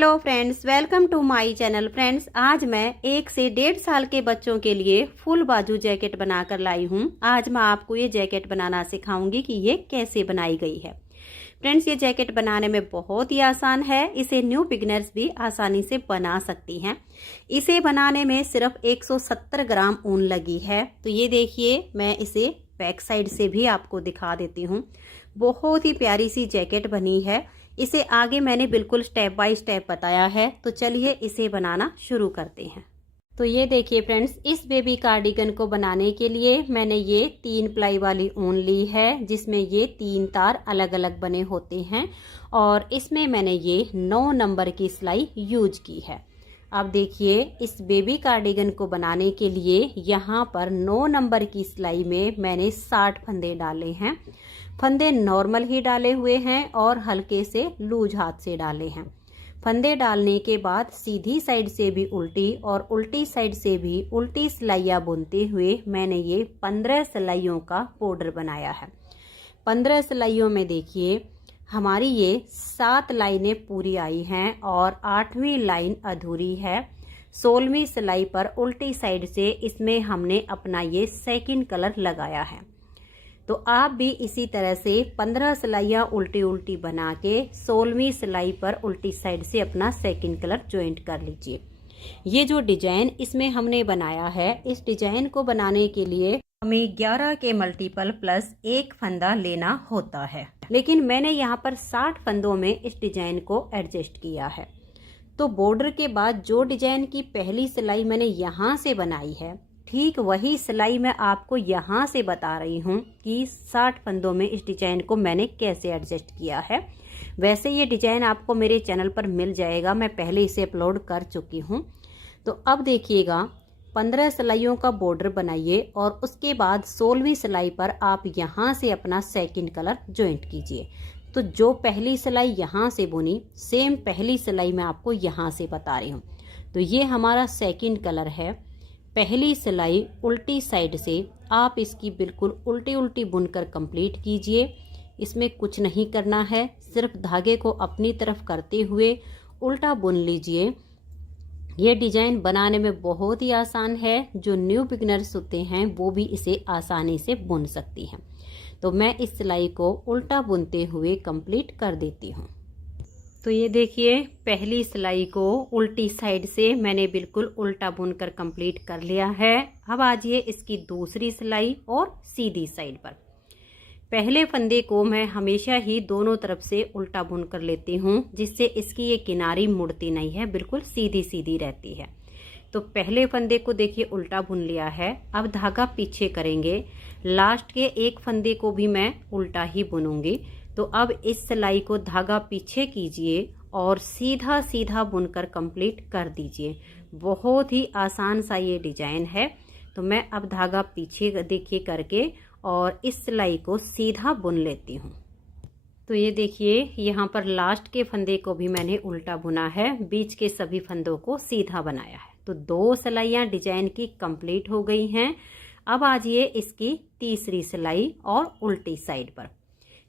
Hello friends, welcome to my channel. Friends, आज मैं 1 से 1.5 साल के बच्चों के लिए फुल बाजू जैकेट बनाकर लाई हूँ। आज मैं आपको ये जैकेट बनाना सिखाऊंगी कि ये कैसे बनाई गई है। फ्रेंड्स, ये जैकेट बनाने में बहुत ही आसान है। इसे न्यू बिगनर्स भी आसानी से बना सकती हैं। इसे बनाने में सिर्फ 170 ग्राम ऊन लगी है। तो ये देखिए, मैं इसे बैक साइड से भी आपको दिखा देती हूँ। बहुत ही प्यारी सी जैकेट बनी है। इसे आगे मैंने बिल्कुल स्टेप बाय स्टेप बताया है। तो चलिए इसे बनाना शुरू करते हैं। तो ये देखिए फ्रेंड्स, इस बेबी कार्डिगन को बनाने के लिए मैंने ये 3 प्लाई वाली ऊन ली है, जिसमें ये 3 तार अलग अलग बने होते हैं और इसमें मैंने ये 9 नंबर की सिलाई यूज की है। अब देखिए, इस बेबी कार्डिगन को बनाने के लिए यहाँ पर 9 नंबर की सिलाई में मैंने 60 फंदे डाले हैं। फंदे नॉर्मल ही डाले हुए हैं और हल्के से लूज हाथ से डाले हैं। फंदे डालने के बाद सीधी साइड से भी उल्टी और उल्टी साइड से भी उल्टी सिलाइयाँ बुनते हुए मैंने ये 15 सिलाइयों का बॉर्डर बनाया है। 15 सिलाइयों में देखिए हमारी ये 7 लाइनें पूरी आई हैं और 8वीं लाइन अधूरी है। 16वीं सिलाई पर उल्टी साइड से इसमें हमने अपना ये सेकंड कलर लगाया है। तो आप भी इसी तरह से 15 सिलाइयाँ उल्टी उल्टी बना के 16वीं सिलाई पर उल्टी साइड से अपना सेकंड कलर ज्वाइंट कर लीजिए। ये जो डिजाइन इसमें हमने बनाया है, इस डिजाइन को बनाने के लिए हमें 11 के मल्टीपल प्लस 1 फंदा लेना होता है, लेकिन मैंने यहाँ पर 60 फंदों में इस डिजाइन को एडजस्ट किया है। तो बॉर्डर के बाद जो डिजाइन की पहली सिलाई मैंने यहाँ से बनाई है, ठीक वही सिलाई मैं आपको यहाँ से बता रही हूँ कि 60 फंदों में इस डिजाइन को मैंने कैसे एडजस्ट किया है। वैसे ये डिजाइन आपको मेरे चैनल पर मिल जाएगा, मैं पहले इसे अपलोड कर चुकी हूँ। तो अब देखिएगा, 15 सिलाइयों का बॉर्डर बनाइए और उसके बाद 16वीं सिलाई पर आप यहाँ से अपना सेकंड कलर ज्वाइंट कीजिए। तो जो पहली सिलाई यहाँ से बुनी, सेम पहली सिलाई मैं आपको यहाँ से बता रही हूँ। तो ये हमारा सेकंड कलर है। पहली सिलाई उल्टी साइड से आप इसकी बिल्कुल उल्टी उल्टी बुनकर कंप्लीट कीजिए। इसमें कुछ नहीं करना है, सिर्फ धागे को अपनी तरफ करते हुए उल्टा बुन लीजिए। ये डिजाइन बनाने में बहुत ही आसान है। जो न्यू बिगिनर्स होते हैं वो भी इसे आसानी से बुन सकती हैं। तो मैं इस सिलाई को उल्टा बुनते हुए कंप्लीट कर देती हूँ। तो ये देखिए, पहली सिलाई को उल्टी साइड से मैंने बिल्कुल उल्टा बुनकर कंप्लीट कर लिया है। अब आजिए इसकी दूसरी सिलाई और सीधी साइड पर। पहले फंदे को मैं हमेशा ही दोनों तरफ से उल्टा बुन कर लेती हूँ, जिससे इसकी ये किनारी मुड़ती नहीं है, बिल्कुल सीधी सीधी रहती है। तो पहले फंदे को देखिए उल्टा बुन लिया है। अब धागा पीछे करेंगे। लास्ट के एक फंदे को भी मैं उल्टा ही बुनूंगी। तो अब इस सिलाई को धागा पीछे कीजिए और सीधा सीधा बुनकर कंप्लीट कर दीजिए। बहुत ही आसान सा ये डिजाइन है। तो मैं अब धागा पीछे देखिए करके और इस सिलाई को सीधा बुन लेती हूँ। तो ये देखिए, यहाँ पर लास्ट के फंदे को भी मैंने उल्टा बुना है, बीच के सभी फंदों को सीधा बनाया है। तो 2 सिलाइयाँ डिजाइन की कंप्लीट हो गई हैं। अब आजिए इसकी तीसरी सिलाई और उल्टी साइड पर।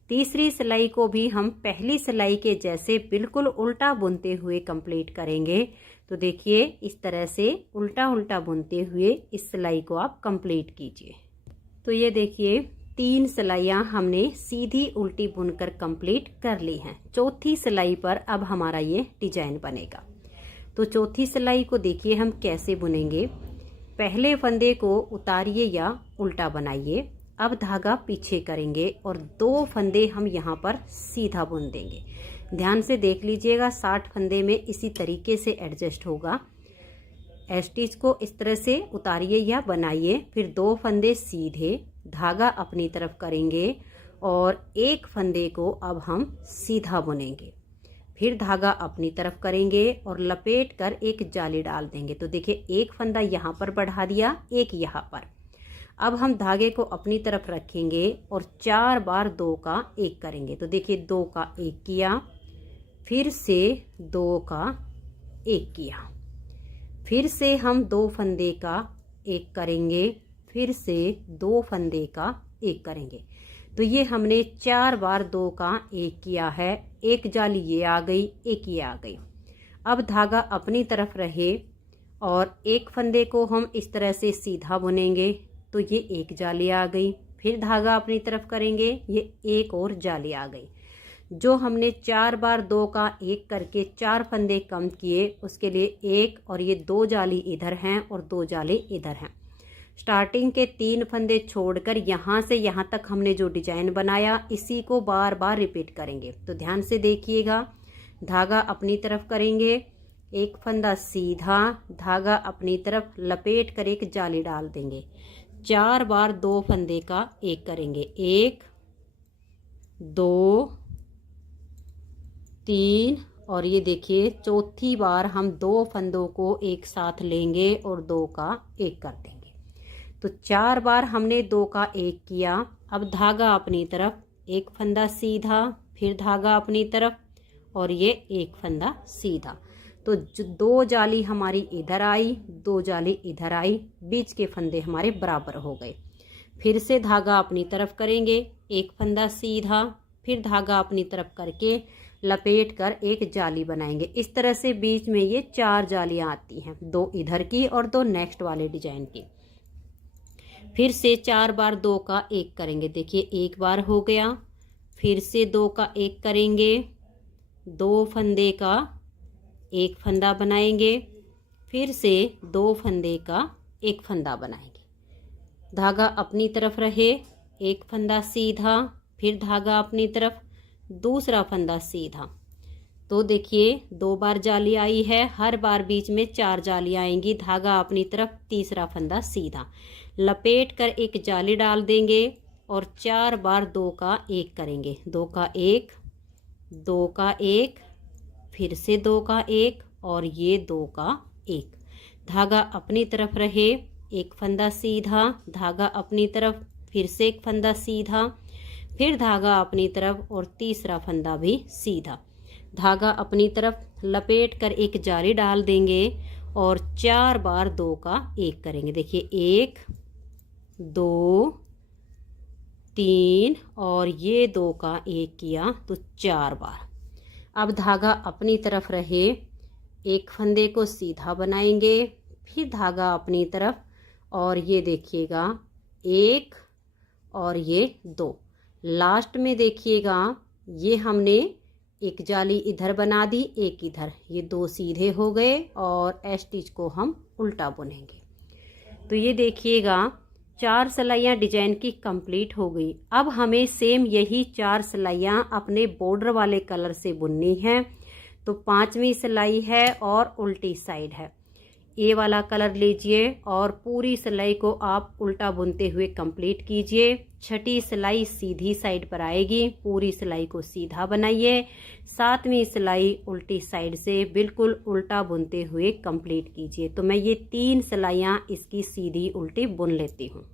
तीसरी सिलाई को भी हम पहली सिलाई के जैसे बिल्कुल उल्टा बुनते हुए कंप्लीट करेंगे। तो देखिए, इस तरह से उल्टा उल्टा बुनते हुए इस सिलाई को आप कंप्लीट कीजिए। तो ये देखिए, 3 सिलाइयाँ हमने सीधी उल्टी बुनकर कंप्लीट कर ली हैं। चौथी सिलाई पर अब हमारा ये डिजाइन बनेगा। तो चौथी सिलाई को देखिए हम कैसे बुनेंगे। पहले फंदे को उतारिए या उल्टा बनाइए। अब धागा पीछे करेंगे और 2 फंदे हम यहाँ पर सीधा बुन देंगे। ध्यान से देख लीजिएगा, 60 फंदे में इसी तरीके से एडजस्ट होगा। स्टिच को इस तरह से उतारिए या बनाइए, फिर 2 फंदे सीधे, धागा अपनी तरफ करेंगे और एक फंदे को अब हम सीधा बुनेंगे। फिर धागा अपनी तरफ करेंगे और लपेट कर एक जाली डाल देंगे। तो देखिए, एक फंदा यहाँ पर बढ़ा दिया, एक यहाँ पर। अब हम धागे को अपनी तरफ रखेंगे और 4 बार 2 का 1 करेंगे। तो देखिए, 2 का 1 किया, फिर से 2 का 1 किया, फिर से हम 2 फंदे का 1 करेंगे, फिर से 2 फंदे का 1 करेंगे। तो ये हमने 4 बार 2 का 1 किया है। एक जाली ये आ गई, एक ये आ गई। अब धागा अपनी तरफ रहे और एक फंदे को हम इस तरह से सीधा बुनेंगे तो ये एक जाली आ गई। फिर धागा अपनी तरफ करेंगे, ये एक और जाली आ गई। जो हमने 4 बार 2 का 1 करके 4 फंदे कम किए, उसके लिए एक और ये 2 जाली इधर हैं और 2 जाली इधर हैं। स्टार्टिंग के 3 फंदे छोड़कर यहाँ से यहाँ तक हमने जो डिजाइन बनाया, इसी को बार बार रिपीट करेंगे। तो ध्यान से देखिएगा, धागा अपनी तरफ करेंगे, एक फंदा सीधा, धागा अपनी तरफ लपेट कर एक जाली डाल देंगे। 4 बार 2 फंदे का 1 करेंगे, 1 2 3 और ये देखिए चौथी बार हम 2 फंदों को एक साथ लेंगे और 2 का 1 कर देंगे। तो 4 बार हमने 2 का 1 किया। अब धागा अपनी तरफ, एक फंदा सीधा, फिर धागा अपनी तरफ और ये एक फंदा सीधा। तो 2 जाली हमारी इधर आई, 2 जाली इधर आई, बीच के फंदे हमारे बराबर हो गए। फिर से धागा अपनी तरफ करेंगे, एक फंदा सीधा, फिर धागा अपनी तरफ करके लपेट कर एक जाली बनाएंगे। इस तरह से बीच में ये 4 जालियां आती हैं, 2 इधर की और 2 नेक्स्ट वाले डिजाइन की। फिर से 4 बार 2 का 1 करेंगे, देखिए एक बार हो गया। फिर से 2 का 1 करेंगे, 2 फंदे का 1 फंदा बनाएंगे, फिर से 2 फंदे का 1 फंदा बनाएंगे। धागा अपनी तरफ रहे, एक फंदा सीधा, फिर धागा अपनी तरफ, दूसरा फंदा सीधा। तो देखिए 2 बार जाली आई है, हर बार बीच में 4 जाली आएंगी। धागा अपनी तरफ, तीसरा फंदा सीधा, लपेट कर एक जाली डाल देंगे और 4 बार 2 का 1 करेंगे, 2 का 1, 2 का 1, फिर से 2 का 1 और ये 2 का 1। धागा अपनी तरफ रहे, एक फंदा सीधा, धागा अपनी तरफ, फिर से एक फंदा सीधा, फिर धागा अपनी तरफ और तीसरा फंदा भी सीधा। धागा अपनी तरफ लपेट कर एक जाली डाल देंगे और 4 बार 2 का 1 करेंगे। देखिए 1 2 3 और ये 2 का 1 किया तो 4 बार। अब धागा अपनी तरफ रहे, एक फंदे को सीधा बनाएंगे, फिर धागा अपनी तरफ और ये देखिएगा 1 और ये 2। लास्ट में देखिएगा ये हमने एक जाली इधर बना दी, एक इधर, ये 2 सीधे हो गए और स्टिच को हम उल्टा बुनेंगे। तो ये देखिएगा 4 सिलाइयाँ डिजाइन की कंप्लीट हो गई। अब हमें सेम यही 4 सिलाइयाँ अपने बॉर्डर वाले कलर से बुननी है। तो 5वीं सिलाई है और उल्टी साइड है। ये वाला कलर लीजिए और पूरी सिलाई को आप उल्टा बुनते हुए कंप्लीट कीजिए। 6ठी सिलाई सीधी साइड पर आएगी, पूरी सिलाई को सीधा बनाइए। 7वीं सिलाई उल्टी साइड से बिल्कुल उल्टा बुनते हुए कंप्लीट कीजिए। तो मैं ये 3 सिलाइयाँ इसकी सीधी उल्टी बुन लेती हूँ।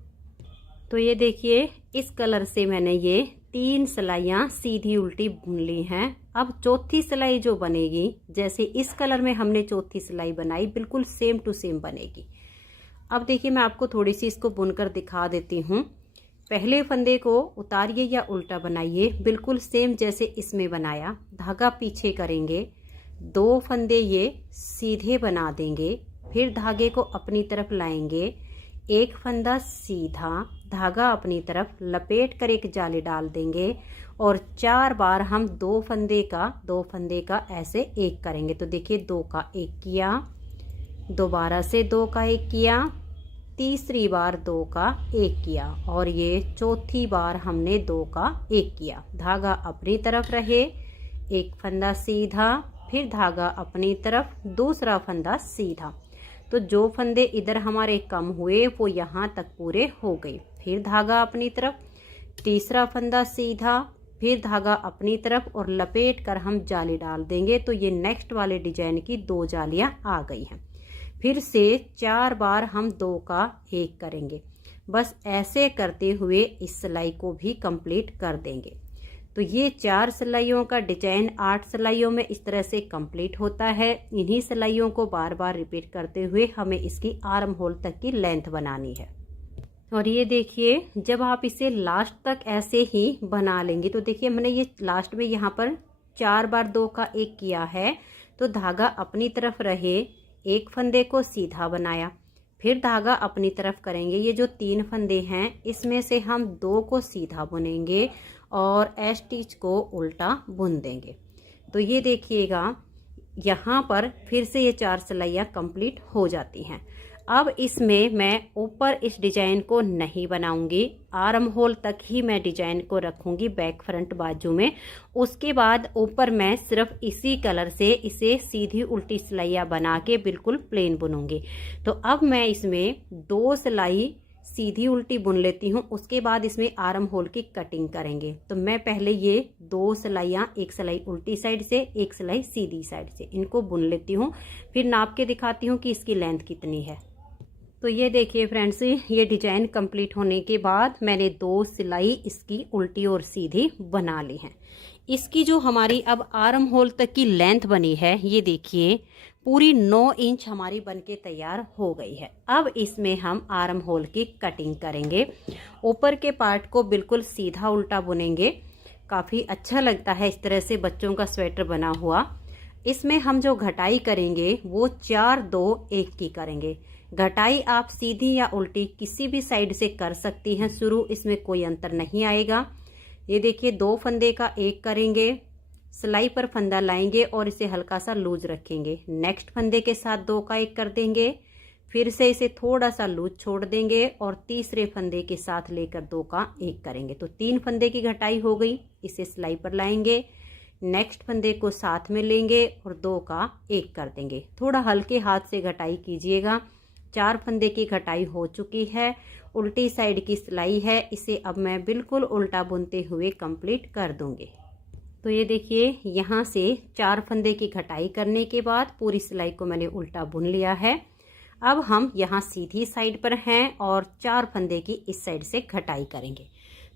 तो ये देखिए इस कलर से मैंने ये 3 सिलाइयाँ सीधी उल्टी बुन ली हैं। अब चौथी सिलाई जो बनेगी, जैसे इस कलर में हमने चौथी सिलाई बनाई, बिल्कुल सेम टू सेम बनेगी। अब देखिए मैं आपको थोड़ी सी इसको बुनकर दिखा देती हूँ। पहले फंदे को उतारिए या उल्टा बनाइए, बिल्कुल सेम जैसे इसमें बनाया। धागा पीछे करेंगे, 2 फंदे ये सीधे बना देंगे, फिर धागे को अपनी तरफ लाएंगे, एक फंदा सीधा, धागा अपनी तरफ लपेट कर एक जाली डाल देंगे और 4 बार हम 2 फंदे का ऐसे 1 करेंगे। तो देखिए 2 का 1 किया, दोबारा से 2 का 1 किया, तीसरी बार 2 का 1 किया और ये चौथी बार हमने 2 का 1 किया। धागा अपनी तरफ रहे, एक फंदा सीधा, फिर धागा अपनी तरफ, दूसरा फंदा सीधा। तो जो फंदे इधर हमारे कम हुए वो यहाँ तक पूरे हो गए। फिर धागा अपनी तरफ, तीसरा फंदा सीधा, फिर धागा अपनी तरफ और लपेट कर हम जाली डाल देंगे। तो ये नेक्स्ट वाले डिजाइन की 2 जालियाँ आ गई हैं। फिर से 4 बार हम 2 का 1 करेंगे। बस ऐसे करते हुए इस सिलाई को भी कंप्लीट कर देंगे। तो ये 4 सिलाइयों का डिजाइन 8 सिलाइयों में इस तरह से कंप्लीट होता है। इन्हीं सिलाइयों को बार बार रिपीट करते हुए हमें इसकी आर्म होल तक की लेंथ बनानी है। और ये देखिए जब आप इसे लास्ट तक ऐसे ही बना लेंगे, तो देखिए मैंने ये लास्ट में यहाँ पर 4 बार 2 का 1 किया है, तो धागा अपनी तरफ रहे, एक फंदे को सीधा बनाया, फिर धागा अपनी तरफ करेंगे। ये जो 3 फंदे हैं इसमें से हम 2 को सीधा बुनेंगे और एज स्टिच को उल्टा बुन देंगे। तो ये देखिएगा यहाँ पर फिर से ये 4 सिलाइयाँ कंप्लीट हो जाती हैं। अब इसमें मैं ऊपर इस डिजाइन को नहीं बनाऊंगी, आर्म होल तक ही मैं डिजाइन को रखूंगी बैक फ्रंट बाजू में। उसके बाद ऊपर मैं सिर्फ इसी कलर से इसे सीधी उल्टी सिलाइयाँ बना के बिल्कुल प्लेन बुनूंगी। तो अब मैं इसमें 2 सिलाई सीधी उल्टी बुन लेती हूँ, उसके बाद इसमें आर्म होल की कटिंग करेंगे। तो मैं पहले ये 2 सिलाइयाँ, एक सिलाई उल्टी साइड से, एक सिलाई सीधी साइड से, इनको बुन लेती हूँ, फिर नाप के दिखाती हूँ कि इसकी लेंथ कितनी है। तो ये देखिए फ्रेंड्स, ये डिजाइन कंप्लीट होने के बाद मैंने 2 सिलाई इसकी उल्टी और सीधी बना ली है। इसकी जो हमारी अब आर्म होल तक की लेंथ बनी है, ये देखिए पूरी 9 इंच हमारी बनके तैयार हो गई है। अब इसमें हम आर्म होल की कटिंग करेंगे। ऊपर के पार्ट को बिल्कुल सीधा उल्टा बुनेंगे, काफ़ी अच्छा लगता है इस तरह से बच्चों का स्वेटर बना हुआ। इसमें हम जो घटाई करेंगे वो 4-2-1 की करेंगे। घटाई आप सीधी या उल्टी किसी भी साइड से कर सकती हैं, शुरू इसमें कोई अंतर नहीं आएगा। ये देखिए 2 फंदे का 1 करेंगे, सिलाई पर फंदा लाएंगे और इसे हल्का सा लूज रखेंगे। नेक्स्ट फंदे के साथ 2 का 1 कर देंगे, फिर से इसे थोड़ा सा लूज छोड़ देंगे और तीसरे फंदे के साथ लेकर 2 का 1 करेंगे। तो 3 फंदे की घटाई हो गई। इसे सिलाई पर लाएंगे, नेक्स्ट फंदे को साथ में लेंगे और 2 का 1 कर देंगे। थोड़ा हल्के हाथ से घटाई कीजिएगा। 4 फंदे की घटाई हो चुकी है, उल्टी साइड की सिलाई है, इसे अब मैं बिल्कुल उल्टा बुनते हुए कंप्लीट कर दूंगी। तो ये देखिए यहाँ से 4 फंदे की घटाई करने के बाद पूरी सिलाई को मैंने उल्टा बुन लिया है। अब हम यहाँ सीधी साइड पर हैं और 4 फंदे की इस साइड से घटाई करेंगे।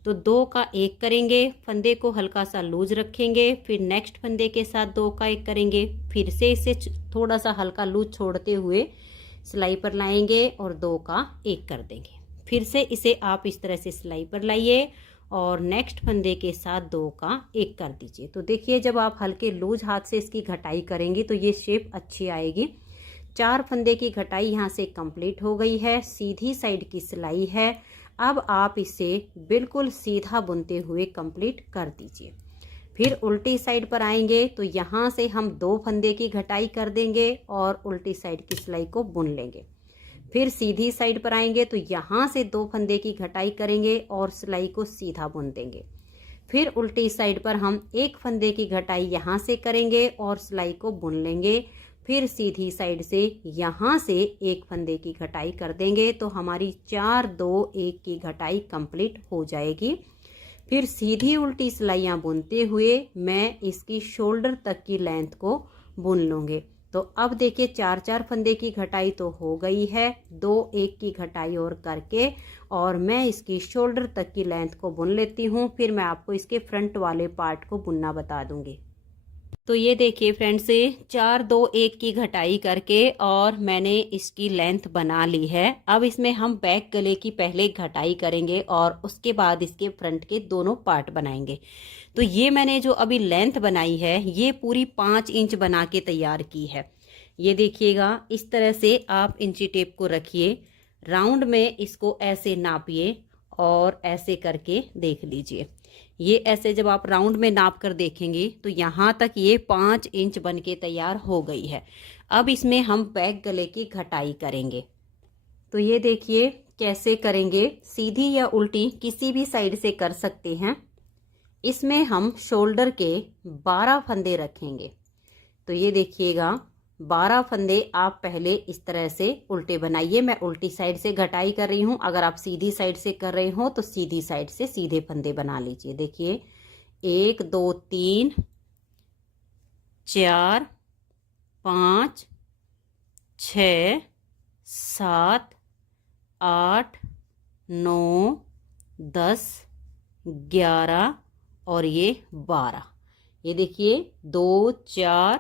तो 2 का 1 करेंगे, फंदे को हल्का सा लूज रखेंगे, फिर नेक्स्ट फंदे के साथ 2 का 1 करेंगे, फिर से इसे थोड़ा सा हल्का लूज छोड़ते हुए सिलाई पर लाएंगे और 2 का 1 कर देंगे। फिर से इसे आप इस तरह से सिलाई पर लाइए और नेक्स्ट फंदे के साथ 2 का 1 कर दीजिए। तो देखिए जब आप हल्के लूज हाथ से इसकी घटाई करेंगी तो ये शेप अच्छी आएगी। 4 फंदे की घटाई यहाँ से कंप्लीट हो गई है, सीधी साइड की सिलाई है। अब आप इसे बिल्कुल सीधा बुनते हुए कंप्लीट कर दीजिए। फिर उल्टी साइड पर आएंगे तो यहाँ से हम 2 फंदे की घटाई कर देंगे और उल्टी साइड की सिलाई को बुन लेंगे। फिर सीधी साइड पर आएंगे तो यहाँ से 2 फंदे की घटाई करेंगे और सिलाई को सीधा बुन देंगे। फिर उल्टी साइड पर हम 1 फंदे की घटाई यहाँ से करेंगे और सिलाई को बुन लेंगे। फिर सीधी साइड से यहाँ से 1 फंदे की घटाई कर देंगे तो हमारी 4-2-1 की घटाई कंप्लीट हो जाएगी। फिर सीधी उल्टी सिलाइयाँ बुनते हुए मैं इसकी शोल्डर तक की लेंथ को बुन लूँगी। तो अब देखिए 4-4 फंदे की घटाई तो हो गई है, 2-1 की घटाई और करके और मैं इसकी शोल्डर तक की लेंथ को बुन लेती हूँ। फिर मैं आपको इसके फ्रंट वाले पार्ट को बुनना बता दूंगी। तो ये देखिए फ्रेंड्स, 4-2-1 की घटाई करके और मैंने इसकी लेंथ बना ली है। अब इसमें हम बैक गले की पहले घटाई करेंगे और उसके बाद इसके फ्रंट के दोनों पार्ट बनाएंगे। तो ये मैंने जो अभी लेंथ बनाई है ये पूरी 5 इंच बना के तैयार की है। ये देखिएगा इस तरह से आप इंची टेप को रखिए, राउंड में इसको ऐसे नापिए और ऐसे करके देख लीजिए। ये ऐसे जब आप राउंड में नाप कर देखेंगे तो यहाँ तक ये 5 इंच बन के तैयार हो गई है। अब इसमें हम बैक गले की घटाई करेंगे। तो ये देखिए कैसे करेंगे, सीधी या उल्टी किसी भी साइड से कर सकते हैं। इसमें हम शोल्डर के 12 फंदे रखेंगे। तो ये देखिएगा 12 फंदे आप पहले इस तरह से उल्टे बनाइए। मैं उल्टी साइड से घटाई कर रही हूँ, अगर आप सीधी साइड से कर रहे हो तो सीधी साइड से सीधे फंदे बना लीजिए। देखिए 1 2 3 4 5 6 7 8 9 10 11 और ये 12। ये देखिए 2 4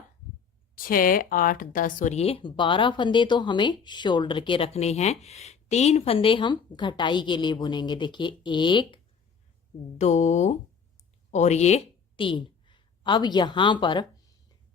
6 8 10 और ये 12 फंदे तो हमें शोल्डर के रखने हैं। 3 फंदे हम घटाई के लिए बुनेंगे। देखिए 1 2 और ये 3। अब यहाँ पर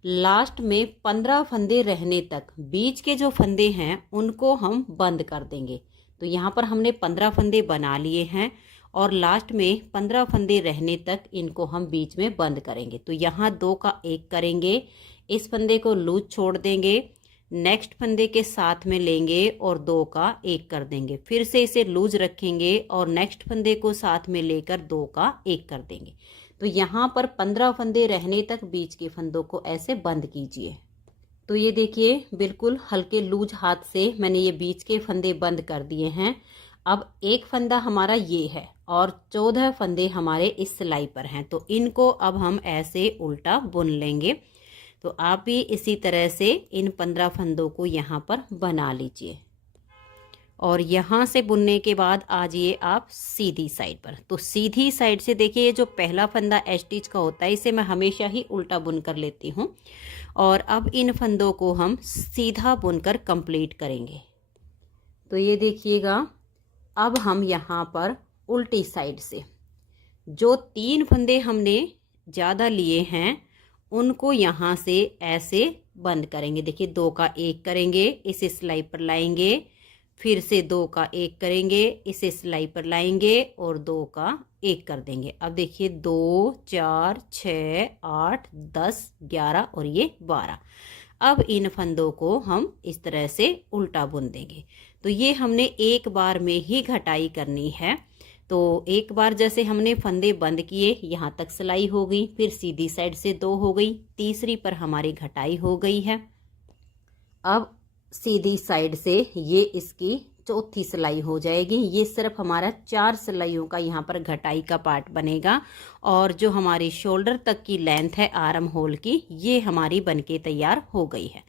लास्ट में 15 फंदे रहने तक बीच के जो फंदे हैं उनको हम बंद कर देंगे। तो यहाँ पर हमने 15 फंदे बना लिए हैं और लास्ट में 15 फंदे रहने तक इनको हम बीच में बंद करेंगे। तो यहाँ 2 का 1 करेंगे, इस फंदे को लूज छोड़ देंगे, नेक्स्ट फंदे के साथ में लेंगे और 2 का 1 कर देंगे, फिर से इसे लूज रखेंगे और नेक्स्ट फंदे को साथ में लेकर 2 का 1 कर देंगे। तो यहाँ पर 15 फंदे रहने तक बीच के फंदों को ऐसे बंद कीजिए। तो ये देखिए बिल्कुल हल्के लूज हाथ से मैंने ये बीच के फंदे बंद कर दिए हैं। अब एक फंदा हमारा ये है और 14 फंदे हमारे इस सिलाई पर हैं, तो इनको अब हम ऐसे उल्टा बुन लेंगे। तो आप भी इसी तरह से इन 15 फंदों को यहाँ पर बना लीजिए और यहाँ से बुनने के बाद आ जाइए आप सीधी साइड पर। तो सीधी साइड से देखिए ये जो पहला फंदा स्टिच का होता है इसे मैं हमेशा ही उल्टा बुन कर लेती हूँ और अब इन फंदों को हम सीधा बुनकर कंप्लीट करेंगे। तो ये देखिएगा अब हम यहाँ पर उल्टी साइड से जो 3 फंदे हमने ज़्यादा लिए हैं उनको यहाँ से ऐसे बंद करेंगे। देखिए 2 का 1 करेंगे, इसे सिलाई पर लाएंगे, फिर से 2 का 1 करेंगे, इसे सिलाई पर लाएंगे और 2 का 1 कर देंगे। अब देखिए 2 4 6 8 10 11 और ये 12। अब इन फंदों को हम इस तरह से उल्टा बुन देंगे। तो ये हमने एक बार में ही घटाई करनी है। तो एक बार जैसे हमने फंदे बंद किए, यहाँ तक सिलाई हो गई, फिर सीधी साइड से 2 हो गई, तीसरी पर हमारी घटाई हो गई है। अब सीधी साइड से ये इसकी चौथी सिलाई हो जाएगी। ये सिर्फ हमारा 4 सिलाइयों का यहाँ पर घटाई का पार्ट बनेगा और जो हमारी शोल्डर तक की लेंथ है आर्म होल की, ये हमारी बनके तैयार हो गई है।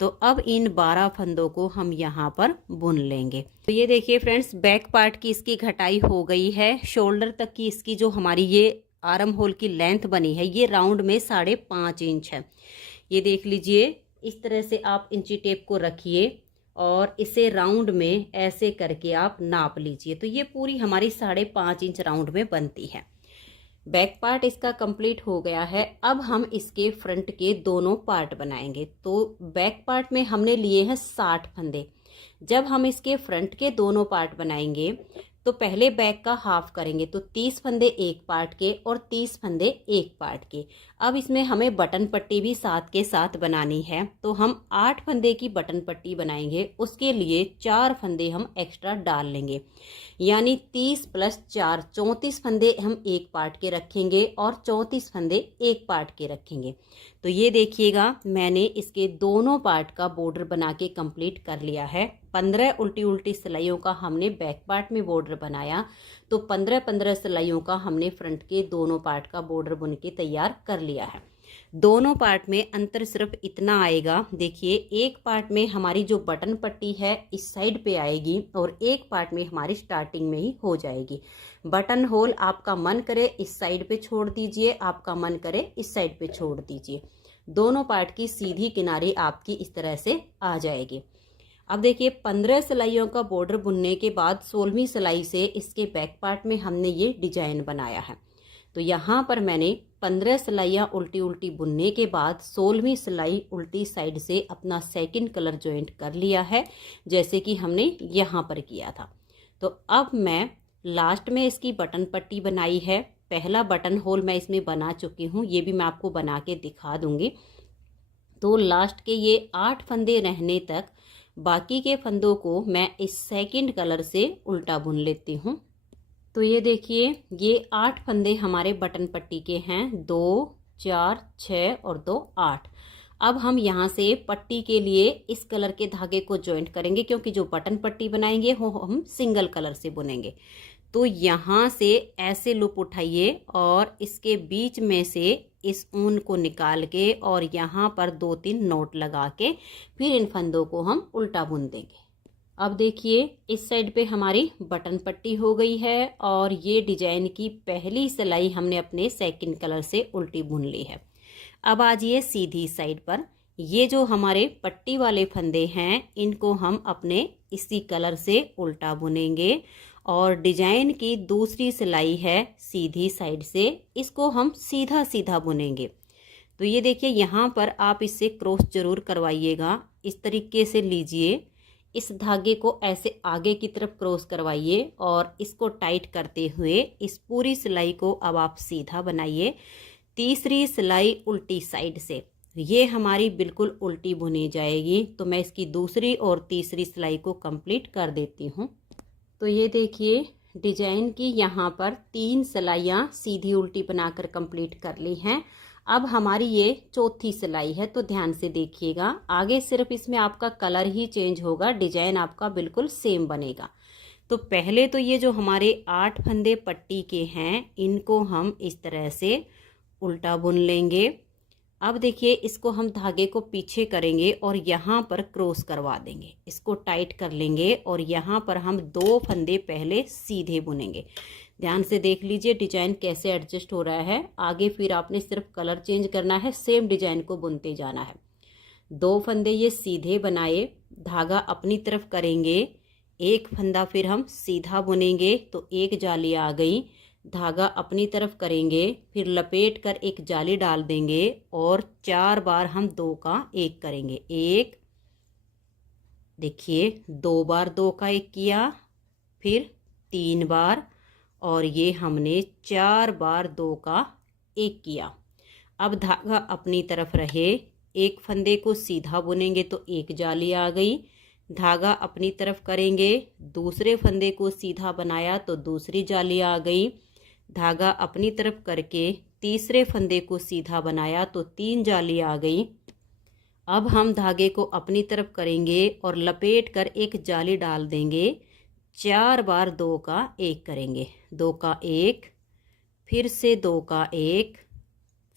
तो अब इन 12 फंदों को हम यहाँ पर बुन लेंगे। तो ये देखिए फ्रेंड्स बैक पार्ट की इसकी घटाई हो गई है। शोल्डर तक की इसकी जो हमारी ये आर्म होल की लेंथ बनी है ये राउंड में 5.5 इंच है। ये देख लीजिए इस तरह से आप इंची टेप को रखिए और इसे राउंड में ऐसे करके आप नाप लीजिए। तो ये पूरी हमारी 5.5 इंच राउंड में बनती है। बैक पार्ट इसका कंप्लीट हो गया है। अब हम इसके फ्रंट के दोनों पार्ट बनाएंगे। तो बैक पार्ट में हमने लिए हैं 60 फंदे। जब हम इसके फ्रंट के दोनों पार्ट बनाएंगे तो पहले बैक का हाफ करेंगे, तो 30 फंदे एक पार्ट के और 30 फंदे एक पार्ट के। अब इसमें हमें बटन पट्टी भी साथ के साथ बनानी है, तो हम 8 फंदे की बटन पट्टी बनाएंगे। उसके लिए 4 फंदे हम एक्स्ट्रा डाल लेंगे, यानी 30 + 4 34 फंदे हम एक पार्ट के रखेंगे और 34 फंदे एक पार्ट के रखेंगे। तो ये देखिएगा मैंने इसके दोनों पार्ट का बॉर्डर बना के कंप्लीट कर लिया है। 15 उल्टी उल्टी सिलाइयों का हमने बैक पार्ट में बॉर्डर बनाया, तो 15-15 सिलाइयों का हमने फ्रंट के दोनों पार्ट का बॉर्डर बुन के तैयार कर लिया है। दोनों पार्ट में अंतर सिर्फ इतना आएगा, देखिए एक पार्ट में हमारी जो बटन पट्टी है इस साइड पे आएगी और एक पार्ट में हमारी स्टार्टिंग में ही हो जाएगी। बटन होल आपका मन करे इस साइड पे छोड़ दीजिए, आपका मन करे इस साइड पे छोड़ दीजिए। दोनों पार्ट की सीधी किनारी आपकी इस तरह से आ जाएगी। अब देखिए 15 सिलाइयों का बॉर्डर बुनने के बाद 16वीं सिलाई से इसके बैक पार्ट में हमने ये डिजाइन बनाया है। तो यहाँ पर मैंने 15 सिलाइयाँ उल्टी उल्टी बुनने के बाद 16वीं सिलाई उल्टी साइड से अपना सेकंड कलर जॉइंट कर लिया है, जैसे कि हमने यहाँ पर किया था। तो अब मैं लास्ट में इसकी बटन पट्टी बनाई है। पहला बटन होल मैं इसमें बना चुकी हूँ, ये भी मैं आपको बना के दिखा दूंगी। तो लास्ट के ये 8 फंदे रहने तक बाकी के फंदों को मैं इस सेकंड कलर से उल्टा बुन लेती हूँ। तो ये देखिए ये 8 फंदे हमारे बटन पट्टी के हैं, 2 4 6 और 2 8। अब हम यहाँ से पट्टी के लिए इस कलर के धागे को जॉइंट करेंगे, क्योंकि जो बटन पट्टी बनाएंगे वो हम सिंगल कलर से बुनेंगे। तो यहाँ से ऐसे लूप उठाइए और इसके बीच में से इस ऊन को निकाल के और यहाँ पर 2-3 नोट लगा के फिर इन फंदों को हम उल्टा बुन देंगे। अब देखिए इस साइड पे हमारी बटन पट्टी हो गई है और ये डिजाइन की पहली सिलाई हमने अपने सेकंड कलर से उल्टी बुन ली है। अब आ जाइए सीधी साइड पर। ये जो हमारे पट्टी वाले फंदे हैं इनको हम अपने इसी कलर से उल्टा बुनेंगे और डिजाइन की दूसरी सिलाई है सीधी साइड से, इसको हम सीधा सीधा बुनेंगे। तो ये देखिए यहाँ पर आप इससे क्रॉस जरूर करवाइएगा। इस तरीके से लीजिए, इस धागे को ऐसे आगे की तरफ क्रॉस करवाइए और इसको टाइट करते हुए इस पूरी सिलाई को अब आप सीधा बनाइए। तीसरी सिलाई उल्टी साइड से, ये हमारी बिल्कुल उल्टी बुनी जाएगी। तो मैं इसकी दूसरी और तीसरी सिलाई को कंप्लीट कर देती हूँ। तो ये देखिए डिजाइन की यहाँ पर 3 सिलाइयाँ सीधी उल्टी बनाकर कंप्लीट कर ली हैं। अब हमारी ये चौथी सिलाई है, तो ध्यान से देखिएगा। आगे सिर्फ इसमें आपका कलर ही चेंज होगा, डिजाइन आपका बिल्कुल सेम बनेगा। तो पहले तो ये जो हमारे 8 फंदे पट्टी के हैं, इनको हम इस तरह से उल्टा बुन लेंगे। अब देखिए इसको हम धागे को पीछे करेंगे और यहाँ पर क्रॉस करवा देंगे, इसको टाइट कर लेंगे और यहाँ पर हम 2 फंदे पहले सीधे बुनेंगे। ध्यान से देख लीजिए डिजाइन कैसे एडजस्ट हो रहा है। आगे फिर आपने सिर्फ कलर चेंज करना है, सेम डिजाइन को बुनते जाना है। 2 फंदे ये सीधे बनाए, धागा अपनी तरफ करेंगे, एक फंदा फिर हम सीधा बुनेंगे तो एक जाली आ गई। धागा अपनी तरफ करेंगे, फिर लपेट कर एक जाली डाल देंगे और 4 बार हम 2 का 1 करेंगे। 1, देखिए 2 बार 2 का 1 किया, फिर 3 बार और ये हमने 4 बार 2 का 1 किया। अब धागा अपनी तरफ रहे, एक फंदे को सीधा बुनेंगे तो एक जाली आ गई। धागा अपनी तरफ करेंगे, दूसरे फंदे को सीधा बनाया तो दूसरी जाली आ गई। धागा अपनी तरफ करके तीसरे फंदे को सीधा बनाया तो 3 जाली आ गई। अब हम धागे को अपनी तरफ करेंगे और लपेट कर एक जाली डाल देंगे। 4 बार 2 का 1 करेंगे, 2 का 1, फिर से 2 का 1,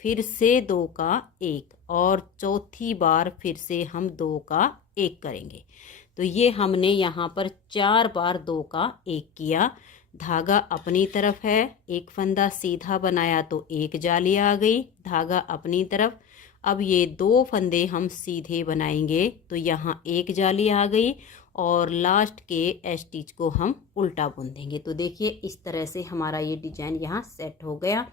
फिर से 2 का 1 और चौथी बार फिर से हम 2 का 1 करेंगे। तो ये हमने यहाँ पर 4 बार 2 का 1 किया। धागा अपनी तरफ है, एक फंदा सीधा बनाया तो एक जाली आ गई। धागा अपनी तरफ, अब ये 2 फंदे हम सीधे बनाएंगे तो यहाँ एक जाली आ गई और लास्ट के स्टिच को हम उल्टा बुन देंगे। तो देखिए इस तरह से हमारा ये डिजाइन यहाँ सेट हो गया।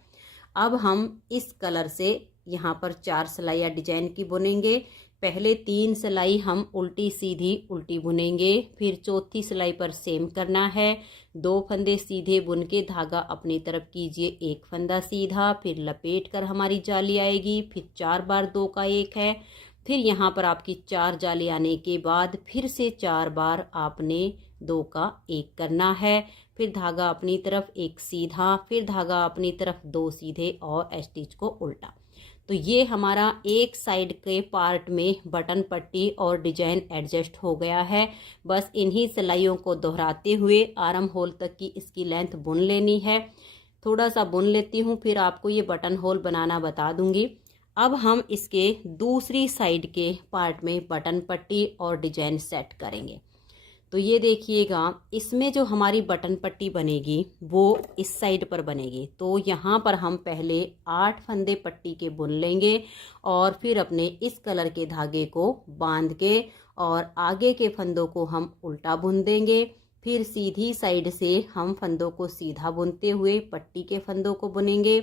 अब हम इस कलर से यहाँ पर 4 सिलाइयाँ डिजाइन की बुनेंगे। पहले 3 सिलाई हम उल्टी सीधी उल्टी बुनेंगे, फिर चौथी सिलाई पर सेम करना है। 2 फंदे सीधे बुन के धागा अपनी तरफ कीजिए, एक फंदा सीधा, फिर लपेट कर हमारी जाली आएगी। फिर 4 बार 2 का 1 है, फिर यहाँ पर आपकी 4 जाली आने के बाद फिर से 4 बार आपने 2 का 1 करना है। फिर धागा अपनी तरफ एक सीधा, फिर धागा अपनी तरफ 2 सीधे और स्टिच को उल्टा। तो ये हमारा एक साइड के पार्ट में बटन पट्टी और डिजाइन एडजस्ट हो गया है। बस इन्हीं सिलाइयों को दोहराते हुए आर्म होल तक की इसकी लेंथ बुन लेनी है। थोड़ा सा बुन लेती हूँ, फिर आपको ये बटन होल बनाना बता दूंगी। अब हम इसके दूसरी साइड के पार्ट में बटन पट्टी और डिजाइन सेट करेंगे। तो ये देखिएगा, इसमें जो हमारी बटन पट्टी बनेगी वो इस साइड पर बनेगी। तो यहाँ पर हम पहले 8 फंदे पट्टी के बुन लेंगे और फिर अपने इस कलर के धागे को बांध के और आगे के फंदों को हम उल्टा बुन देंगे। फिर सीधी साइड से हम फंदों को सीधा बुनते हुए पट्टी के फंदों को बुनेंगे।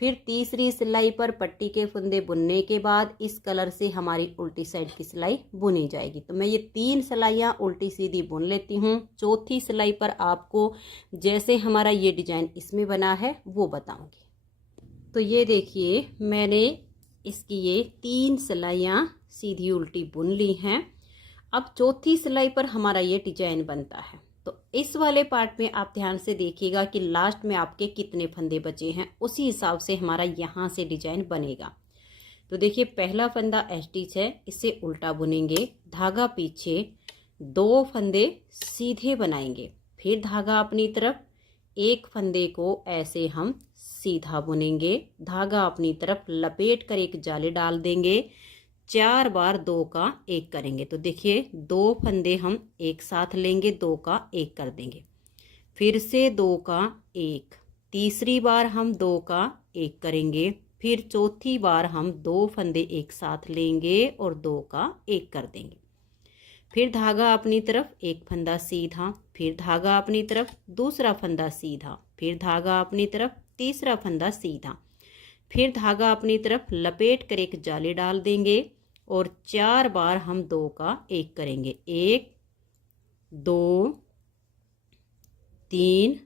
फिर तीसरी सिलाई पर पट्टी के फंदे बुनने के बाद इस कलर से हमारी उल्टी साइड की सिलाई बुनी जाएगी। तो मैं ये 3 सिलाइयाँ उल्टी सीधी बुन लेती हूँ। चौथी सिलाई पर आपको जैसे हमारा ये डिजाइन इसमें बना है वो बताऊंगी। तो ये देखिए मैंने इसकी ये 3 सिलाइयाँ सीधी उल्टी बुन ली हैं। अब चौथी सिलाई पर हमारा ये डिजाइन बनता है। तो इस वाले पार्ट में आप ध्यान से देखिएगा कि लास्ट में आपके कितने फंदे बचे हैं, उसी हिसाब से हमारा यहाँ से डिजाइन बनेगा। तो देखिए पहला फंदा स्टिच है, इसे उल्टा बुनेंगे, धागा पीछे, 2 फंदे सीधे बनाएंगे, फिर धागा अपनी तरफ, एक फंदे को ऐसे हम सीधा बुनेंगे, धागा अपनी तरफ लपेट कर एक जाली डाल देंगे। 4 बार 2 का 1 करेंगे। तो देखिए 2 फंदे हम एक साथ लेंगे, 2 का 1 कर देंगे, फिर से 2 का 1, तीसरी बार हम 2 का 1 करेंगे, फिर चौथी बार हम 2 फंदे एक साथ लेंगे और 2 का 1 कर देंगे। फिर धागा अपनी तरफ एक फंदा सीधा, फिर धागा अपनी तरफ दूसरा फंदा सीधा, फिर धागा अपनी तरफ तीसरा फंदा सीधा, फिर धागा अपनी तरफ लपेट कर एक जाली डाल देंगे और 4 बार हम 2 का 1 करेंगे। 1 2 3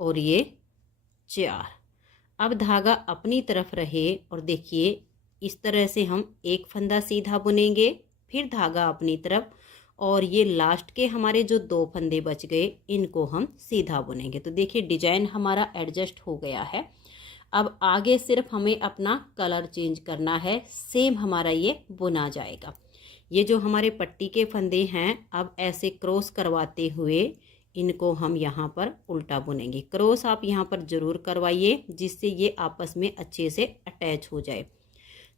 और ये 4। अब धागा अपनी तरफ रहे और देखिए इस तरह से हम एक फंदा सीधा बुनेंगे, फिर धागा अपनी तरफ, और ये लास्ट के हमारे जो 2 फंदे बच गए इनको हम सीधा बुनेंगे। तो देखिए डिजाइन हमारा एडजस्ट हो गया है। अब आगे सिर्फ हमें अपना कलर चेंज करना है, सेम हमारा ये बुना जाएगा। ये जो हमारे पट्टी के फंदे हैं अब ऐसे क्रॉस करवाते हुए इनको हम यहाँ पर उल्टा बुनेंगे। क्रॉस आप यहाँ पर ज़रूर करवाइए जिससे ये आपस में अच्छे से अटैच हो जाए।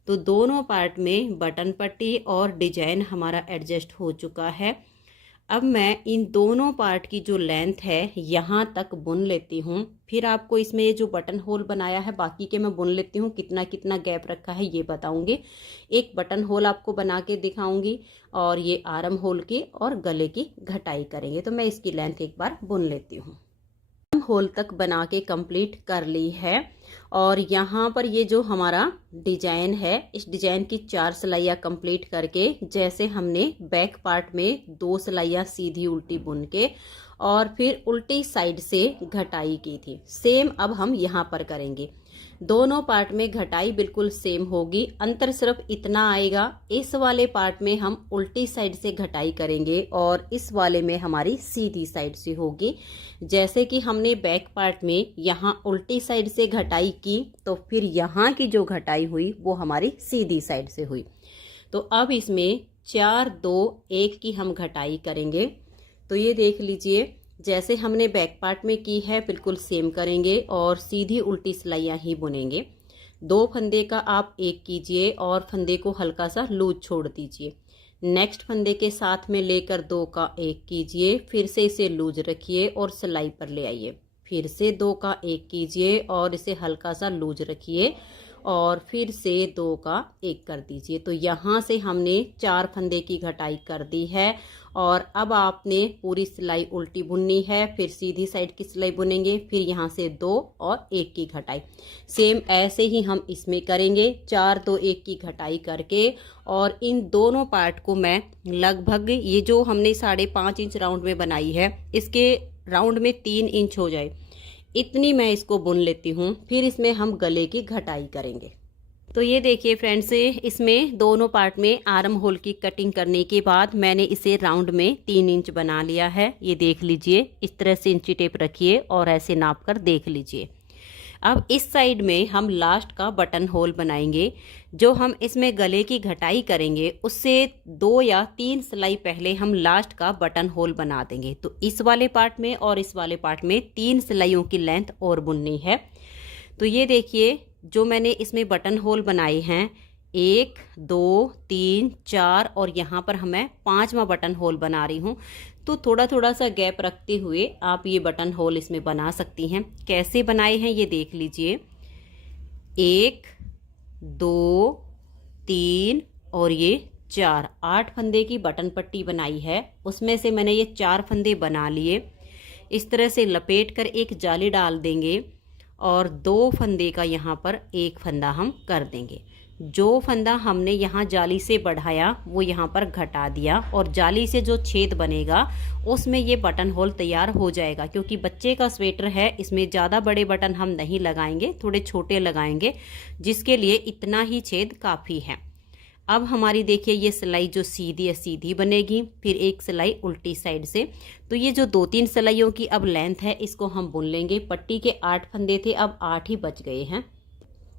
तो दोनों पार्ट में बटन पट्टी और डिजाइन हमारा एडजस्ट हो चुका है। अब मैं इन दोनों पार्ट की जो लेंथ है यहाँ तक बुन लेती हूँ, फिर आपको इसमें ये जो बटन होल बनाया है बाकी के मैं बुन लेती हूँ। कितना कितना गैप रखा है ये बताऊँगी। एक बटन होल आपको बना के दिखाऊँगी और ये आर्म होल की और गले की घटाई करेंगे। तो मैं इसकी लेंथ एक बार बुन लेती हूँ। होल तक बना के कंप्लीट कर ली है और यहाँ पर ये जो हमारा डिजाइन है इस डिजाइन की 4 सिलाइयाँ कंप्लीट करके, जैसे हमने बैक पार्ट में 2 सिलाइयाँ सीधी उल्टी बुन के और फिर उल्टी साइड से घटाई की थी, सेम अब हम यहाँ पर करेंगे। दोनों पार्ट में घटाई बिल्कुल सेम होगी, अंतर सिर्फ इतना आएगा, इस वाले पार्ट में हम उल्टी साइड से घटाई करेंगे और इस वाले में हमारी सीधी साइड से होगी। जैसे कि हमने बैक पार्ट में यहाँ उल्टी साइड से घटाई की तो फिर यहाँ की जो घटाई हुई वो हमारी सीधी साइड से हुई। तो अब इसमें 4 2 1 की हम घटाई करेंगे। तो ये देख लीजिए जैसे हमने बैक पार्ट में की है बिल्कुल सेम करेंगे और सीधी उल्टी सिलाइयाँ ही बुनेंगे। 2 फंदे का आप 1 कीजिए और फंदे को हल्का सा लूज छोड़ दीजिए। नेक्स्ट फंदे के साथ में लेकर 2 का 1 कीजिए, फिर से इसे लूज रखिए और सिलाई पर ले आइए। फिर से 2 का 1 कीजिए और इसे हल्का सा लूज रखिए और फिर से 2 का 1 कर दीजिए। तो यहाँ से हमने 4 फंदे की घटाई कर दी है और अब आपने पूरी सिलाई उल्टी बुननी है, फिर सीधी साइड की सिलाई बुनेंगे, फिर यहाँ से 2 और 1 की घटाई। सेम ऐसे ही हम इसमें करेंगे 4 2 1 की घटाई करके। और इन दोनों पार्ट को मैं लगभग ये जो हमने 5.5 इंच राउंड में बनाई है इसके राउंड में 3 इंच हो जाए इतनी मैं इसको बुन लेती हूँ, फिर इसमें हम गले की घटाई करेंगे। तो ये देखिए फ्रेंड्स, इसमें दोनों पार्ट में आर्म होल की कटिंग करने के बाद मैंने इसे राउंड में 3 इंच बना लिया है। ये देख लीजिए, इस तरह से इंची टेप रखिए और ऐसे नाप कर देख लीजिए। अब इस साइड में हम लास्ट का बटन होल बनाएंगे। जो हम इसमें गले की घटाई करेंगे उससे 2 या 3 सिलाई पहले हम लास्ट का बटन होल बना देंगे। तो इस वाले पार्ट में और इस वाले पार्ट में 3 सिलाइयों की लेंथ और बुननी है। तो ये देखिए जो मैंने इसमें बटन होल बनाए हैं 1 2 3 4 और यहाँ पर मैं 5वां बटन होल बना रही हूँ। तो थोड़ा थोड़ा सा गैप रखते हुए आप ये बटन होल इसमें बना सकती हैं। कैसे बनाए हैं ये देख लीजिए। 1 2 3 और ये 4, 8 फंदे की बटन पट्टी बनाई है। उसमें से मैंने ये 4 फंदे बना लिए। इस तरह से लपेट कर एक जाली डाल देंगे और 2 फंदे का यहाँ पर 1 फंदा हम कर देंगे। जो फंदा हमने यहाँ जाली से बढ़ाया वो यहाँ पर घटा दिया और जाली से जो छेद बनेगा उसमें ये बटन होल तैयार हो जाएगा। क्योंकि बच्चे का स्वेटर है इसमें ज़्यादा बड़े बटन हम नहीं लगाएंगे, थोड़े छोटे लगाएंगे, जिसके लिए इतना ही छेद काफ़ी है। अब हमारी देखिए ये सिलाई जो सीधी है सीधी बनेगी, फिर एक सिलाई उल्टी साइड से। तो ये जो 2-3 सिलाइयों की अब लेंथ है इसको हम बुन लेंगे। पट्टी के 8 फंदे थे, अब 8 ही बच गए हैं।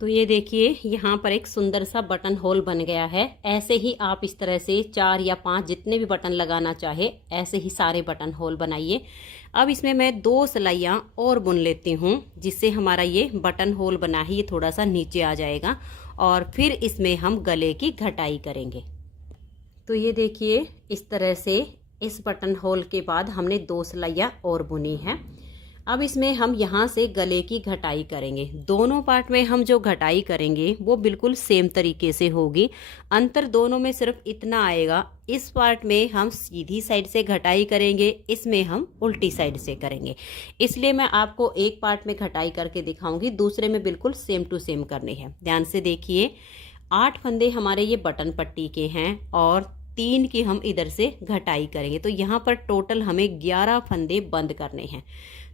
तो ये देखिए यहाँ पर एक सुंदर सा बटन होल बन गया है। ऐसे ही आप इस तरह से 4 या 5 जितने भी बटन लगाना चाहे ऐसे ही सारे बटन होल बनाइए। अब इसमें मैं 2 सिलाइयाँ और बुन लेती हूँ जिससे हमारा ये बटन होल बना है ये थोड़ा सा नीचे आ जाएगा और फिर इसमें हम गले की घटाई करेंगे। तो ये देखिए इस तरह से इस बटन होल के बाद हमने 2 सिलाइयाँ और बुनी है। अब इसमें हम यहाँ से गले की घटाई करेंगे। दोनों पार्ट में हम जो घटाई करेंगे वो बिल्कुल सेम तरीके से होगी। अंतर दोनों में सिर्फ इतना आएगा, इस पार्ट में हम सीधी साइड से घटाई करेंगे, इसमें हम उल्टी साइड से करेंगे। इसलिए मैं आपको एक पार्ट में घटाई करके दिखाऊंगी, दूसरे में बिल्कुल सेम टू सेम करनी है। ध्यान से देखिए, 8 फंदे हमारे ये बटन पट्टी के हैं और 3 की हम इधर से घटाई करेंगे। तो यहाँ पर टोटल हमें 11 फंदे बंद करने हैं।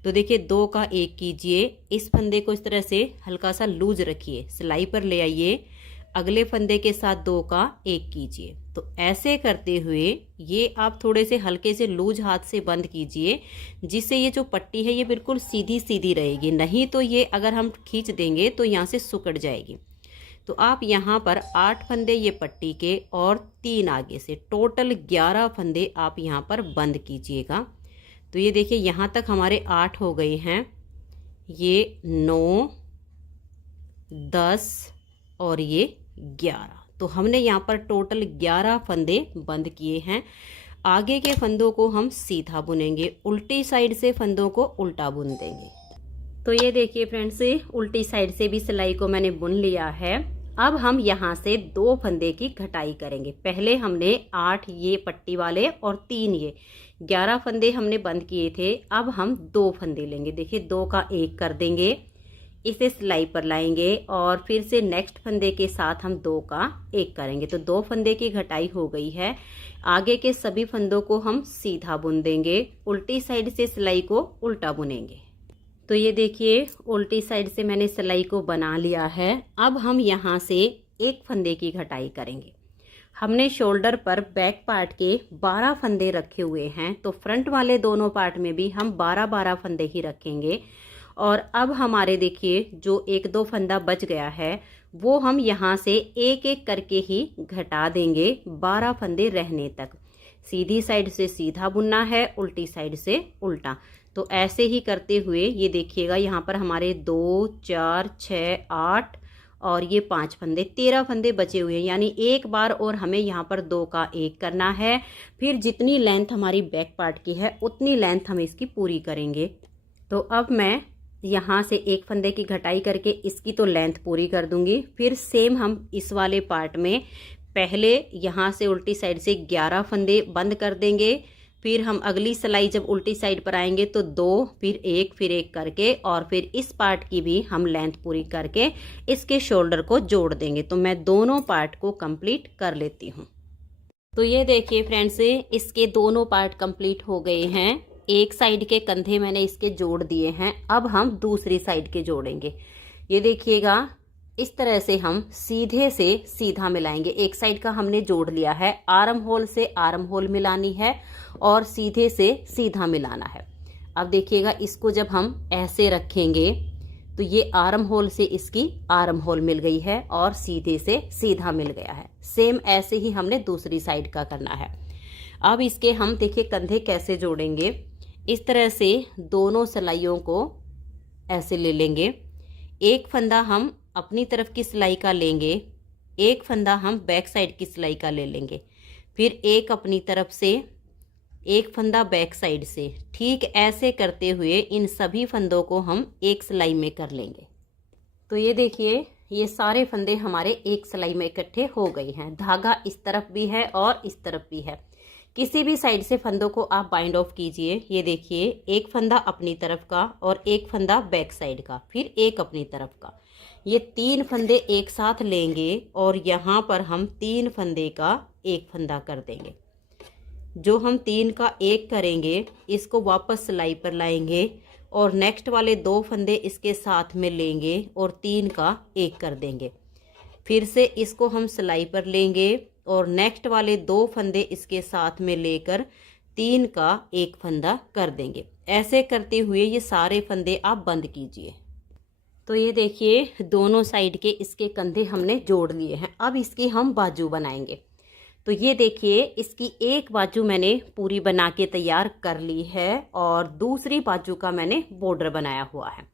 तो देखिए 2 का 1 कीजिए, इस फंदे को इस तरह से हल्का सा लूज रखिए, सिलाई पर ले आइए, अगले फंदे के साथ 2 का 1 कीजिए। तो ऐसे करते हुए ये आप थोड़े से हल्के से लूज हाथ से बंद कीजिए, जिससे ये जो पट्टी है ये बिल्कुल सीधी सीधी रहेगी। नहीं तो ये अगर हम खींच देंगे तो यहाँ से सुकड़ जाएगी। तो आप यहाँ पर 8 फंदे ये पट्टी के और 3 आगे से, टोटल 11 फंदे आप यहाँ पर बंद कीजिएगा। तो ये देखिए यहाँ तक हमारे 8 हो गए हैं, ये 9, 10 और ये 11। तो हमने यहाँ पर टोटल 11 फंदे बंद किए हैं। आगे के फंदों को हम सीधा बुनेंगे, उल्टी साइड से फंदों को उल्टा बुन देंगे। तो ये देखिए फ्रेंड्स, उल्टी साइड से भी सिलाई को मैंने बुन लिया है। अब हम यहाँ से 2 फंदे की घटाई करेंगे। पहले हमने 8 ये पट्टी वाले और 3 ये 11 फंदे हमने बंद किए थे। अब हम 2 फंदे लेंगे। देखिए 2 का 1 कर देंगे, इसे सिलाई पर लाएंगे और फिर से नेक्स्ट फंदे के साथ हम 2 का 1 करेंगे। तो 2 फंदे की घटाई हो गई है। आगे के सभी फंदों को हम सीधा बुन देंगे, उल्टी साइड से सिलाई को उल्टा बुनेंगे। तो ये देखिए उल्टी साइड से मैंने सिलाई को बना लिया है। अब हम यहाँ से 1 फंदे की घटाई करेंगे। हमने शोल्डर पर बैक पार्ट के 12 फंदे रखे हुए हैं, तो फ्रंट वाले दोनों पार्ट में भी हम 12-12 फंदे ही रखेंगे। और अब हमारे देखिए जो 1-2 फंदा बच गया है वो हम यहाँ से एक एक करके ही घटा देंगे 12 फंदे रहने तक। सीधी साइड से सीधा बुनना है, उल्टी साइड से उल्टा। तो ऐसे ही करते हुए ये देखिएगा यहाँ पर हमारे 2, 4, 6, 8 और ये 5 फंदे, 13 फंदे बचे हुए हैं। यानी एक बार और हमें यहाँ पर 2 का 1 करना है। फिर जितनी लेंथ हमारी बैक पार्ट की है उतनी लेंथ हम इसकी पूरी करेंगे। तो अब मैं यहाँ से 1 फंदे की घटाई करके इसकी तो लेंथ पूरी कर दूंगी। फिर सेम हम इस वाले पार्ट में पहले यहाँ से उल्टी साइड से 11 फंदे बंद कर देंगे। फिर हम अगली सिलाई जब उल्टी साइड पर आएंगे तो 2 फिर 1 करके और फिर इस पार्ट की भी हम लेंथ पूरी करके इसके शोल्डर को जोड़ देंगे। तो मैं दोनों पार्ट को कंप्लीट कर लेती हूँ। तो ये देखिए फ्रेंड्स, इसके दोनों पार्ट कंप्लीट हो गए हैं। एक साइड के कंधे मैंने इसके जोड़ दिए हैं। अब हम दूसरी साइड के जोड़ेंगे। ये देखिएगा इस तरह से हम सीधे से सीधा मिलाएंगे। एक साइड का हमने जोड़ लिया है, आर्म होल से आर्म होल मिलानी है और सीधे से सीधा मिलाना है। अब देखिएगा इसको जब हम ऐसे रखेंगे तो ये आर्म होल से इसकी आर्म होल मिल गई है और सीधे से सीधा मिल गया है। सेम ऐसे ही हमने दूसरी साइड का करना है। अब इसके हम देखिए कंधे कैसे जोड़ेंगे। इस तरह से दोनों सिलाइयों को ऐसे ले लेंगे। एक फंदा हम अपनी तरफ की सिलाई का लेंगे, एक फंदा हम बैक साइड की सिलाई का ले लेंगे, फिर एक अपनी तरफ से, एक फंदा बैक साइड से। ठीक ऐसे करते हुए इन सभी फंदों को हम एक सिलाई में कर लेंगे। तो ये देखिए ये सारे फंदे हमारे एक सिलाई में इकट्ठे हो गए हैं। धागा इस तरफ भी है और इस तरफ भी है। किसी भी साइड से फंदों को आप बाइंड ऑफ कीजिए। ये देखिए एक फंदा अपनी तरफ का और एक फंदा बैक साइड का, फिर एक अपनी तरफ का। ये 3 फंदे एक साथ लेंगे और यहाँ पर हम 3 फंदे का 1 फंदा कर देंगे। जो हम 3 का 1 करेंगे इसको वापस सिलाई पर लाएंगे और नेक्स्ट वाले 2 फंदे इसके साथ में लेंगे और 3 का 1 कर देंगे। फिर से इसको हम सिलाई पर लेंगे और नेक्स्ट वाले 2 फंदे इसके साथ में लेकर 3 का 1 फंदा कर देंगे। ऐसे करते हुए ये सारे फंदे आप बंद कीजिए। तो ये देखिए दोनों साइड के इसके कंधे हमने जोड़ लिए हैं। अब इसकी हम बाजू बनाएंगे। तो ये देखिए इसकी एक बाजू मैंने पूरी बना के तैयार कर ली है और दूसरी बाजू का मैंने बॉर्डर बनाया हुआ है।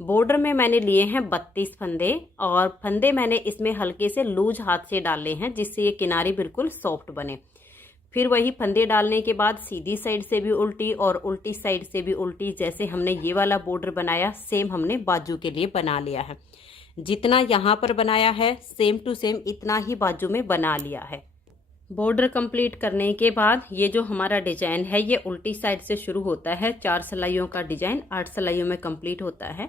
बॉर्डर में मैंने लिए हैं 32 फंदे और फंदे मैंने इसमें हल्के से लूज हाथ से डाले हैं जिससे ये किनारे बिल्कुल सॉफ्ट बने। फिर वही फंदे डालने के बाद सीधी साइड से भी उल्टी और उल्टी साइड से भी उल्टी, जैसे हमने ये वाला बॉर्डर बनाया सेम हमने बाजू के लिए बना लिया है। जितना यहाँ पर बनाया है सेम टू सेम इतना ही बाजू में बना लिया है। बॉर्डर कंप्लीट करने के बाद ये जो हमारा डिजाइन है ये उल्टी साइड से शुरू होता है। 4 सिलाइयों का डिजाइन 8 सिलाइयों में कंप्लीट होता है।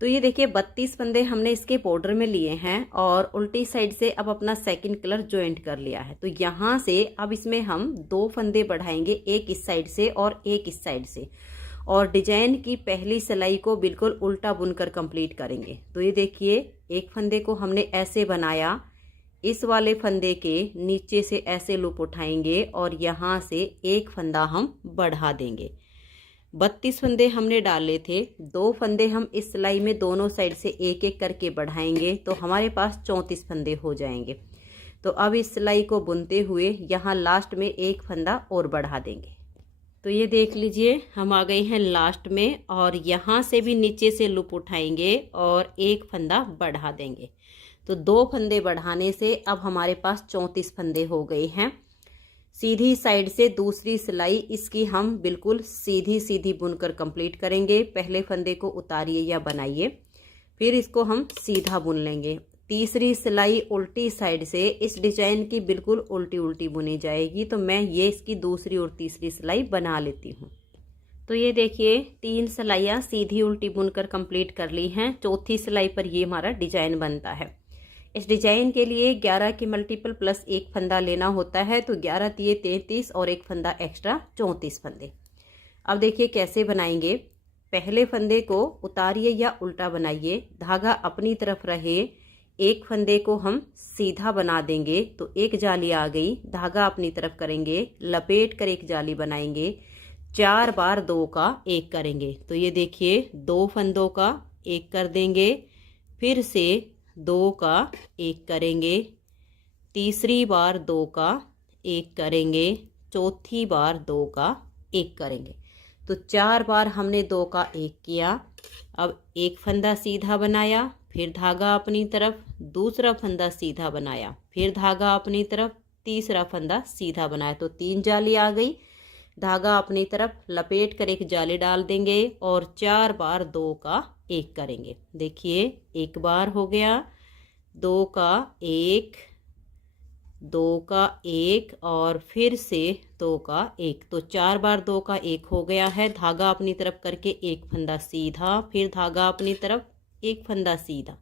तो ये देखिए 32 फंदे हमने इसके बॉर्डर में लिए हैं और उल्टी साइड से अब अपना सेकंड कलर ज्वाइंट कर लिया है। तो यहाँ से अब इसमें हम 2 फंदे बढ़ाएंगे, एक इस साइड से और एक इस साइड से, और डिजाइन की पहली सिलाई को बिल्कुल उल्टा बुनकर कंप्लीट करेंगे। तो ये देखिए एक फंदे को हमने ऐसे बनाया, इस वाले फंदे के नीचे से ऐसे लूप उठाएंगे और यहाँ से एक फंदा हम बढ़ा देंगे। 32 फंदे हमने डाले थे, 2 फंदे हम इस सिलाई में दोनों साइड से एक एक करके बढ़ाएंगे तो हमारे पास 34 फंदे हो जाएंगे। तो अब इस सिलाई को बुनते हुए यहाँ लास्ट में एक फंदा और बढ़ा देंगे। तो ये देख लीजिए हम आ गए हैं लास्ट में और यहाँ से भी नीचे से लूप उठाएंगे और एक फंदा बढ़ा देंगे। तो 2 फंदे बढ़ाने से अब हमारे पास 34 फंदे हो गए हैं। सीधी साइड से दूसरी सिलाई इसकी हम बिल्कुल सीधी सीधी बुनकर कंप्लीट करेंगे। पहले फंदे को उतारिए या बनाइए, फिर इसको हम सीधा बुन लेंगे। तीसरी सिलाई उल्टी साइड से इस डिजाइन की बिल्कुल उल्टी उल्टी बुनी जाएगी। तो मैं ये इसकी दूसरी और तीसरी सिलाई बना लेती हूँ। तो ये देखिए 3 सिलाइयाँ सीधी उल्टी बुनकर कंप्लीट कर ली हैं। चौथी सिलाई पर ये हमारा डिजाइन बनता है। इस डिजाइन के लिए 11 के मल्टीपल प्लस एक फंदा लेना होता है। तो 11 तिये 33 और एक फंदा एक्स्ट्रा 34 फंदे। अब देखिए कैसे बनाएंगे। पहले फंदे को उतारिए या उल्टा बनाइए, धागा अपनी तरफ रहे, एक फंदे को हम सीधा बना देंगे तो एक जाली आ गई, धागा अपनी तरफ करेंगे, लपेट कर एक जाली बनाएंगे, 4 बार 2 का 1 करेंगे। तो ये देखिए 2 फंदों का 1 कर देंगे, फिर से 2 का 1 करेंगे, तीसरी बार 2 का 1 करेंगे, चौथी बार 2 का 1 करेंगे। तो 4 बार हमने 2 का 1 किया। अब एक फंदा सीधा बनाया, फिर धागा अपनी तरफ, दूसरा फंदा सीधा बनाया, फिर धागा अपनी तरफ, तीसरा फंदा सीधा बनाया। तो 3 जाली आ गई, धागा अपनी तरफ लपेट कर एक जाली डाल देंगे और 4 बार 2 का 1 करेंगे। देखिए 1 बार हो गया, 2 का 1, 2 का 1 और फिर से 2 का 1। तो 4 बार 2 का 1 हो गया है। धागा अपनी तरफ करके एक फंदा सीधा, फिर धागा अपनी तरफ एक फंदा सीधा,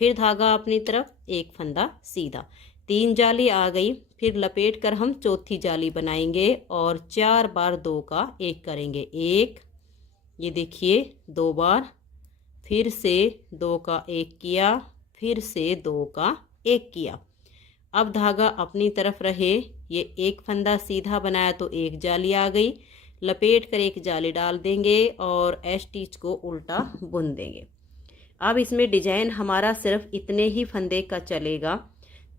फिर धागा अपनी तरफ एक फंदा सीधा। 3 जाली आ गई, फिर लपेट कर हम चौथी जाली बनाएंगे और 4 बार 2 का 1 करेंगे। 1, ये देखिए 2 बार, फिर से 2 का 1 किया, फिर से 2 का 1 किया। अब धागा अपनी तरफ रहे, ये एक फंदा सीधा बनाया तो एक जाली आ गई, लपेट कर एक जाली डाल देंगे और स्टिच को उल्टा बुन देंगे। अब इसमें डिजाइन हमारा सिर्फ इतने ही फंदे का चलेगा।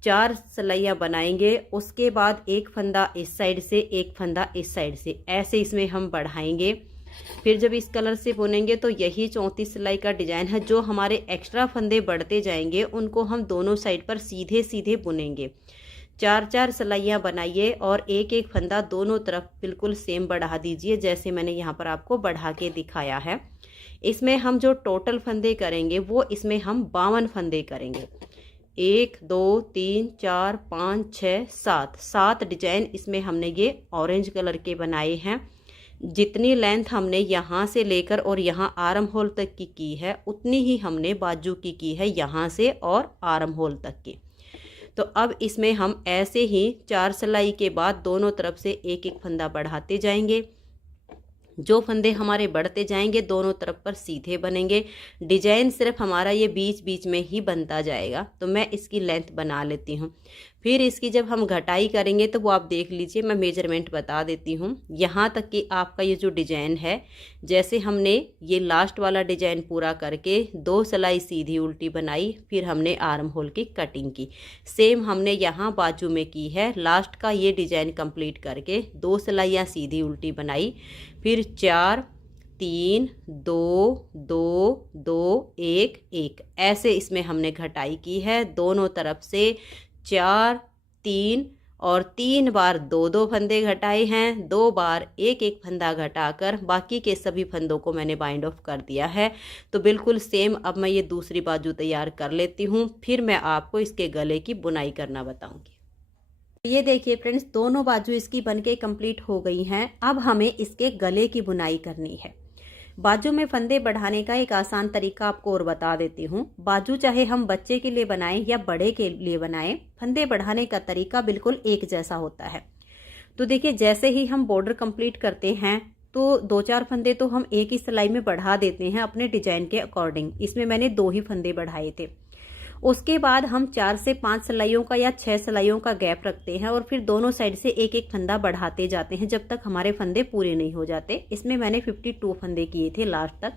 4 सिलाइयाँ बनाएंगे, उसके बाद एक फंदा इस साइड से, एक फंदा इस साइड से, ऐसे इसमें हम बढ़ाएंगे। फिर जब इस कलर से बुनेंगे तो यही 34 सिलाई का डिजाइन है। जो हमारे एक्स्ट्रा फंदे बढ़ते जाएंगे उनको हम दोनों साइड पर सीधे सीधे बुनेंगे। 4-4 सिलाइयाँ बनाइए और एक एक फंदा दोनों तरफ बिल्कुल सेम बढ़ा दीजिए, जैसे मैंने यहाँ पर आपको बढ़ा के दिखाया है। इसमें हम जो टोटल फंदे करेंगे वो इसमें हम 52 फंदे करेंगे। 1 2 3 4 5 6 7 डिजाइन इसमें हमने ये ऑरेंज कलर के बनाए हैं। जितनी लेंथ हमने यहाँ से लेकर और यहाँ आर्म होल तक की है उतनी ही हमने बाजू की है, यहाँ से और आर्म होल तक की। तो अब इसमें हम ऐसे ही 4 सिलाई के बाद दोनों तरफ से एक एक फंदा बढ़ाते जाएंगे। जो फंदे हमारे बढ़ते जाएंगे दोनों तरफ पर सीधे बनेंगे। डिजाइन सिर्फ हमारा ये बीच बीच में ही बनता जाएगा। तो मैं इसकी लेंथ बना लेती हूँ। फिर इसकी जब हम घटाई करेंगे तो वो आप देख लीजिए, मैं मेजरमेंट बता देती हूँ। यहाँ तक कि आपका ये जो डिजाइन है, जैसे हमने ये लास्ट वाला डिजाइन पूरा करके 2 सिलाई सीधी उल्टी बनाई, फिर हमने आर्म होल की कटिंग की, सेम हमने यहाँ बाजू में की है। लास्ट का ये डिजाइन कंप्लीट करके 2 सिलाइयाँ सीधी उल्टी बनाई, फिर 4 3 2 2 2 1 1 ऐसे इसमें हमने घटाई की है। दोनों तरफ से 4 3 और 3 बार 2-2 फंदे घटाए हैं, 2 बार 1-1 फंदा घटाकर बाकी के सभी फंदों को मैंने बाइंड ऑफ कर दिया है। तो बिल्कुल सेम अब मैं ये दूसरी बाजू तैयार कर लेती हूँ, फिर मैं आपको इसके गले की बुनाई करना बताऊँगी। ये देखिए फ्रेंड्स, दोनों बाजू इसकी बनके कंप्लीट हो गई हैं। अब हमें इसके गले की बुनाई करनी है। बाजू में फंदे बढ़ाने का एक आसान तरीका आपको और बता देती हूँ। बाजू चाहे हम बच्चे के लिए बनाएं या बड़े के लिए बनाएं, फंदे बढ़ाने का तरीका बिल्कुल एक जैसा होता है। तो देखिए, जैसे ही हम बॉर्डर कंप्लीट करते हैं तो 2-4 फंदे तो हम एक ही सिलाई में बढ़ा देते हैं अपने डिजाइन के अकॉर्डिंग। इसमें मैंने 2 ही फंदे बढ़ाए थे। उसके बाद हम 4 से 5 सिलाइयों का या 6 सिलाइयों का गैप रखते हैं और फिर दोनों साइड से एक एक फंदा बढ़ाते जाते हैं जब तक हमारे फंदे पूरे नहीं हो जाते। इसमें मैंने 52 फंदे किए थे लास्ट तक।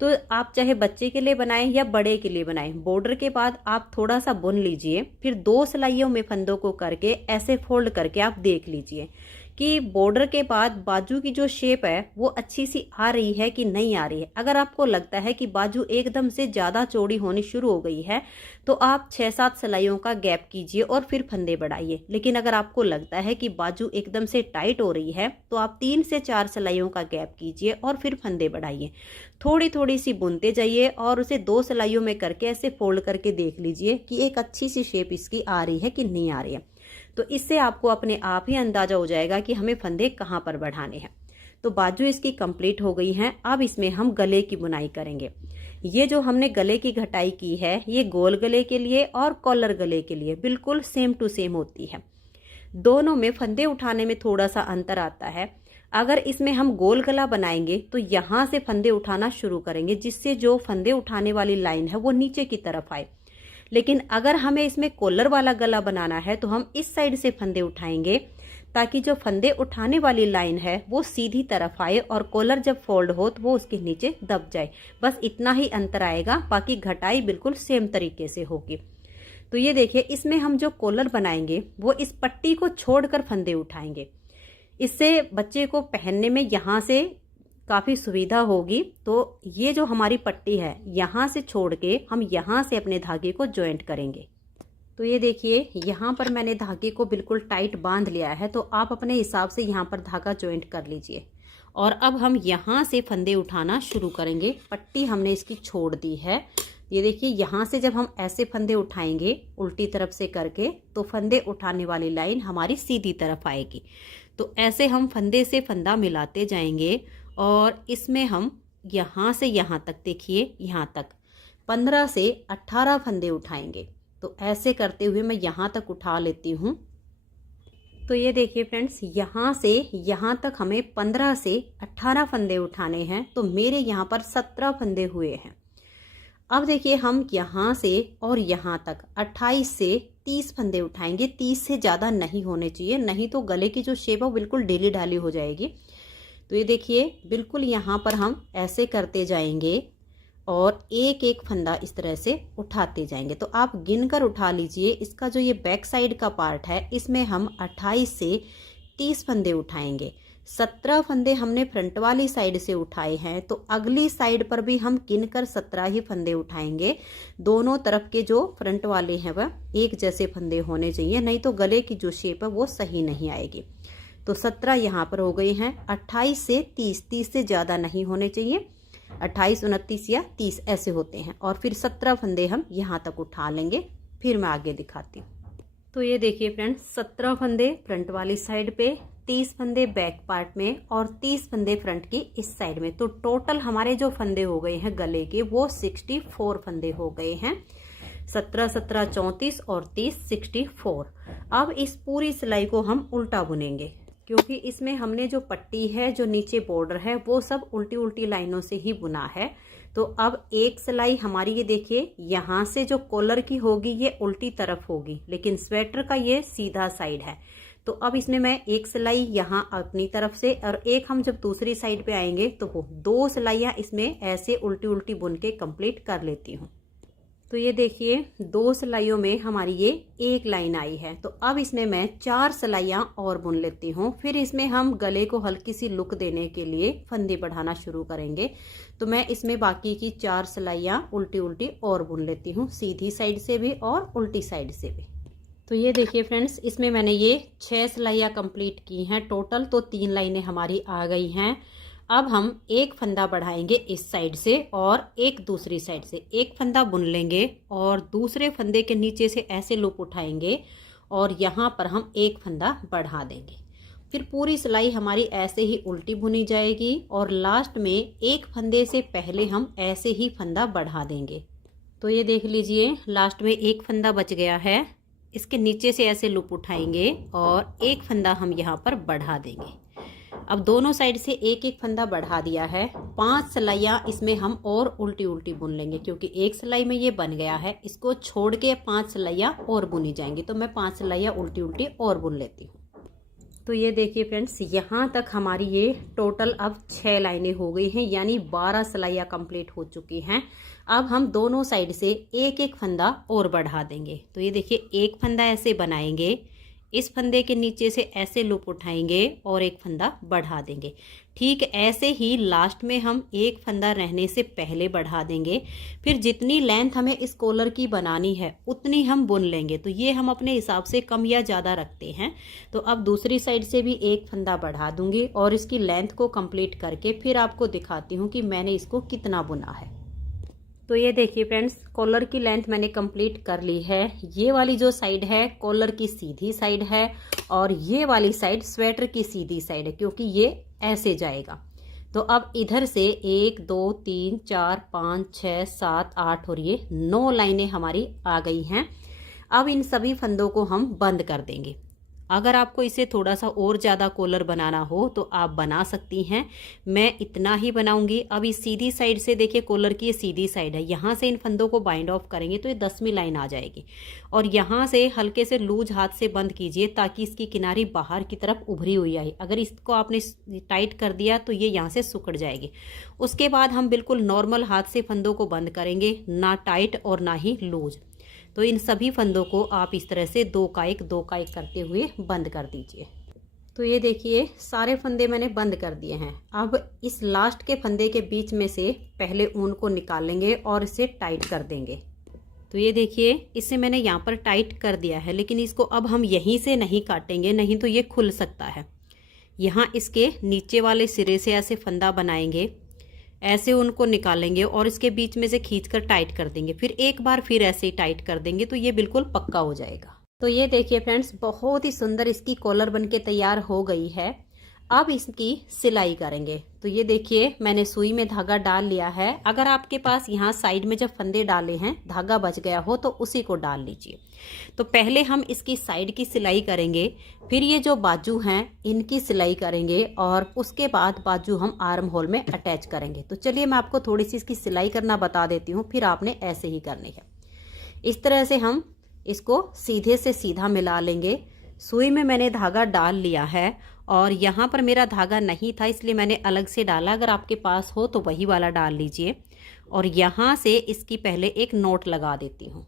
तो आप चाहे बच्चे के लिए बनाएं या बड़े के लिए बनाएं, बॉर्डर के बाद आप थोड़ा सा बुन लीजिए, फिर 2 सिलाइयों में फंदों को करके ऐसे फोल्ड करके आप देख लीजिए कि बॉर्डर के बाद बाजू की जो शेप है वो अच्छी सी आ रही है कि नहीं आ रही है। अगर आपको लगता है कि बाजू एकदम से ज़्यादा चौड़ी होनी शुरू हो गई है तो आप 6-7 सिलाइयों का गैप कीजिए और फिर फंदे बढ़ाइए। लेकिन अगर आपको लगता है कि बाजू एकदम से टाइट हो रही है तो आप 3 से 4 सिलाइयों का गैप कीजिए और फिर फंदे बढ़ाइए। थोड़ी थोड़ी सी बुनते जाइए और उसे 2 सिलाइयों में करके ऐसे फोल्ड करके देख लीजिए कि एक अच्छी सी शेप इसकी आ रही है कि नहीं आ रही है। तो इससे आपको अपने आप ही अंदाजा हो जाएगा कि हमें फंदे कहाँ पर बढ़ाने हैं। तो बाजू इसकी कंप्लीट हो गई हैं। अब इसमें हम गले की बुनाई करेंगे। ये जो हमने गले की घटाई की है ये गोल गले के लिए और कॉलर गले के लिए बिल्कुल सेम टू सेम होती है। दोनों में फंदे उठाने में थोड़ा सा अंतर आता है। अगर इसमें हम गोल गला बनाएंगे तो यहाँ से फंदे उठाना शुरू करेंगे जिससे जो फंदे उठाने वाली लाइन है वो नीचे की तरफ आए। लेकिन अगर हमें इसमें कॉलर वाला गला बनाना है तो हम इस साइड से फंदे उठाएंगे ताकि जो फंदे उठाने वाली लाइन है वो सीधी तरफ आए और कॉलर जब फोल्ड हो तो वो उसके नीचे दब जाए। बस इतना ही अंतर आएगा, बाकी घटाई बिल्कुल सेम तरीके से होगी। तो ये देखिए, इसमें हम जो कॉलर बनाएंगे वो इस पट्टी को छोड़कर फंदे उठाएंगे। इससे बच्चे को पहनने में यहाँ से काफ़ी सुविधा होगी। तो ये जो हमारी पट्टी है यहाँ से छोड़ के हम यहाँ से अपने धागे को जॉइंट करेंगे। तो ये देखिए, यहाँ पर मैंने धागे को बिल्कुल टाइट बांध लिया है। तो आप अपने हिसाब से यहाँ पर धागा जॉइंट कर लीजिए और अब हम यहाँ से फंदे उठाना शुरू करेंगे। पट्टी हमने इसकी छोड़ दी है। ये देखिए, यहाँ से जब हम ऐसे फंदे उठाएंगे उल्टी तरफ से करके तो फंदे उठाने वाली लाइन हमारी सीधी तरफ आएगी। तो ऐसे हम फंदे से फंदा मिलाते जाएंगे और इसमें हम यहाँ से यहाँ तक, देखिए यहाँ तक 15 से 18 फंदे उठाएंगे। तो ऐसे करते हुए मैं यहाँ तक उठा लेती हूँ। तो ये देखिए फ्रेंड्स, यहाँ से यहाँ तक हमें 15 से 18 फंदे उठाने हैं। तो मेरे यहाँ पर 17 फंदे हुए हैं। अब देखिए, हम यहाँ से और यहाँ तक 28 से 30 फंदे उठाएंगे। 30 से ज़्यादा नहीं होने चाहिए, नहीं तो गले की जो शेप है वो बिल्कुल ढीली ढाली हो जाएगी। तो ये देखिए, बिल्कुल यहाँ पर हम ऐसे करते जाएंगे और एक एक फंदा इस तरह से उठाते जाएंगे। तो आप गिनकर उठा लीजिए। इसका जो ये बैक साइड का पार्ट है इसमें हम 28 से 30 फंदे उठाएंगे। 17 फंदे हमने फ्रंट वाली साइड से उठाए हैं, तो अगली साइड पर भी हम गिनकर 17 ही फंदे उठाएंगे। दोनों तरफ के जो फ्रंट वाले हैं वह एक जैसे फंदे होने चाहिए, नहीं तो गले की जो शेप है वो सही नहीं आएगी। तो 17 यहाँ पर हो गए हैं। 28 से 30 से ज़्यादा नहीं होने चाहिए। 28, 29 या 30 ऐसे होते हैं। और फिर 17 फंदे हम यहाँ तक उठा लेंगे। फिर मैं आगे दिखाती हूँ। तो ये देखिए फ्रेंड्स, 17 फंदे फ्रंट वाली साइड पे, 30 फंदे बैक पार्ट में और 30 फंदे फ्रंट की इस साइड में। तो टोटल हमारे जो फंदे हो गए हैं गले के वो 64 फंदे हो गए हैं। 17, 17, 34 और 30, 64। अब इस पूरी सिलाई को हम उल्टा बुनेंगे क्योंकि इसमें हमने जो पट्टी है, जो नीचे बॉर्डर है, वो सब उल्टी उल्टी लाइनों से ही बुना है। तो अब एक सिलाई हमारी, ये देखिए, यहाँ से जो कॉलर की होगी ये उल्टी तरफ होगी, लेकिन स्वेटर का ये सीधा साइड है। तो अब इसमें मैं एक सिलाई यहाँ अपनी तरफ से और एक हम जब दूसरी साइड पे आएंगे तो वो 2 सिलाइयाँ इसमें ऐसे उल्टी उल्टी बुन के कंप्लीट कर लेती हूँ। तो ये देखिए, 2 सिलाइयों में हमारी ये एक लाइन आई है। तो अब इसमें मैं 4 सिलाइयाँ और बुन लेती हूँ। फिर इसमें हम गले को हल्की सी लुक देने के लिए फंदे बढ़ाना शुरू करेंगे। तो मैं इसमें बाकी की 4 सिलाइयाँ उल्टी उल्टी और बुन लेती हूँ, सीधी साइड से भी और उल्टी साइड से भी। तो ये देखिए फ्रेंड्स, इसमें मैंने ये 6 सिलाइयाँ कंप्लीट की हैं टोटल, तो 3 लाइनें हमारी आ गई हैं। अब हम एक फंदा बढ़ाएंगे इस साइड से और एक दूसरी साइड से, एक फंदा बुन लेंगे और दूसरे फंदे के नीचे से ऐसे लूप उठाएंगे और यहाँ पर हम एक फंदा बढ़ा देंगे। फिर पूरी सिलाई हमारी ऐसे ही उल्टी बुनी जाएगी और लास्ट में एक फंदे से पहले हम ऐसे ही फंदा बढ़ा देंगे। तो ये देख लीजिए, लास्ट में एक फंदा बच गया है, इसके नीचे से ऐसे लूप उठाएंगे और एक फंदा हम यहाँ पर बढ़ा देंगे। अब दोनों साइड से एक एक फंदा बढ़ा दिया है। 5 सिलाइयाँ इसमें हम और उल्टी उल्टी बुन लेंगे, क्योंकि एक सिलाई में ये बन गया है, इसको छोड़ के 5 सिलाइयाँ और बुनी जाएंगी। तो मैं 5 सिलाइयाँ उल्टी उल्टी और बुन लेती हूँ। तो ये देखिए फ्रेंड्स, यहाँ तक हमारी ये टोटल अब 6 लाइनें हो गई हैं, यानी 12 सिलाइयाँ कंप्लीट हो चुकी हैं। अब हम दोनों साइड से एक एक फंदा और बढ़ा देंगे। तो ये देखिए, एक फंदा ऐसे बनाएंगे, इस फंदे के नीचे से ऐसे लूप उठाएंगे और एक फंदा बढ़ा देंगे। ठीक ऐसे ही लास्ट में हम एक फंदा रहने से पहले बढ़ा देंगे। फिर जितनी लेंथ हमें इस कॉलर की बनानी है उतनी हम बुन लेंगे। तो ये हम अपने हिसाब से कम या ज़्यादा रखते हैं। तो अब दूसरी साइड से भी एक फंदा बढ़ा दूंगी और इसकी लेंथ को कंप्लीट करके फिर आपको दिखाती हूँ कि मैंने इसको कितना बुना है। तो ये देखिए फ्रेंड्स, कॉलर की लेंथ मैंने कंप्लीट कर ली है। ये वाली जो साइड है कॉलर की सीधी साइड है और ये वाली साइड स्वेटर की सीधी साइड है, क्योंकि ये ऐसे जाएगा। तो अब इधर से 1 2 3 4 5 6 7 8 और ये 9 लाइनें हमारी आ गई हैं। अब इन सभी फंदों को हम बंद कर देंगे। अगर आपको इसे थोड़ा सा और ज़्यादा कॉलर बनाना हो तो आप बना सकती हैं। मैं इतना ही बनाऊंगी। अब इस सीधी साइड से देखिए, कॉलर की ये सीधी साइड है, यहाँ से इन फंदों को बाइंड ऑफ करेंगे तो ये 10वीं लाइन आ जाएगी। और यहाँ से हल्के से लूज हाथ से बंद कीजिए ताकि इसकी किनारी बाहर की तरफ उभरी हुई आए। अगर इसको आपने टाइट कर दिया तो ये यहाँ से सिकुड़ जाएगी। उसके बाद हम बिल्कुल नॉर्मल हाथ से फंदों को बंद करेंगे, ना टाइट और ना ही लूज। तो इन सभी फंदों को आप इस तरह से 2 का 1 2 का 1 करते हुए बंद कर दीजिए। तो ये देखिए, सारे फंदे मैंने बंद कर दिए हैं। अब इस लास्ट के फंदे के बीच में से पहले ऊन को निकालेंगे और इसे टाइट कर देंगे। तो ये देखिए, इसे मैंने यहाँ पर टाइट कर दिया है, लेकिन इसको अब हम यहीं से नहीं काटेंगे, नहीं तो ये खुल सकता है। यहाँ इसके नीचे वाले सिरे से ऐसे फंदा बनाएंगे, ऐसे उनको निकालेंगे और इसके बीच में से खींचकर टाइट कर देंगे। फिर एक बार फिर ऐसे ही टाइट कर देंगे तो ये बिल्कुल पक्का हो जाएगा। तो ये देखिए फ्रेंड्स, बहुत ही सुंदर इसकी कॉलर बनके तैयार हो गई है। अब इसकी सिलाई करेंगे। तो ये देखिए, मैंने सुई में धागा डाल लिया है। अगर आपके पास यहाँ साइड में जब फंदे डाले हैं धागा बच गया हो तो उसी को डाल लीजिए। तो पहले हम इसकी साइड की सिलाई करेंगे, फिर ये जो बाजू हैं इनकी सिलाई करेंगे और उसके बाद बाजू हम आर्म होल में अटैच करेंगे। तो चलिए मैं आपको थोड़ी सी इसकी सिलाई करना बता देती हूँ, फिर आपने ऐसे ही करनी है। इस तरह से हम इसको सीधे से सीधा मिला लेंगे। सुई में मैंने धागा डाल लिया है और यहाँ पर मेरा धागा नहीं था इसलिए मैंने अलग से डाला। अगर आपके पास हो तो वही वाला डाल लीजिए। और यहाँ से इसकी पहले एक नोट लगा देती हूँ।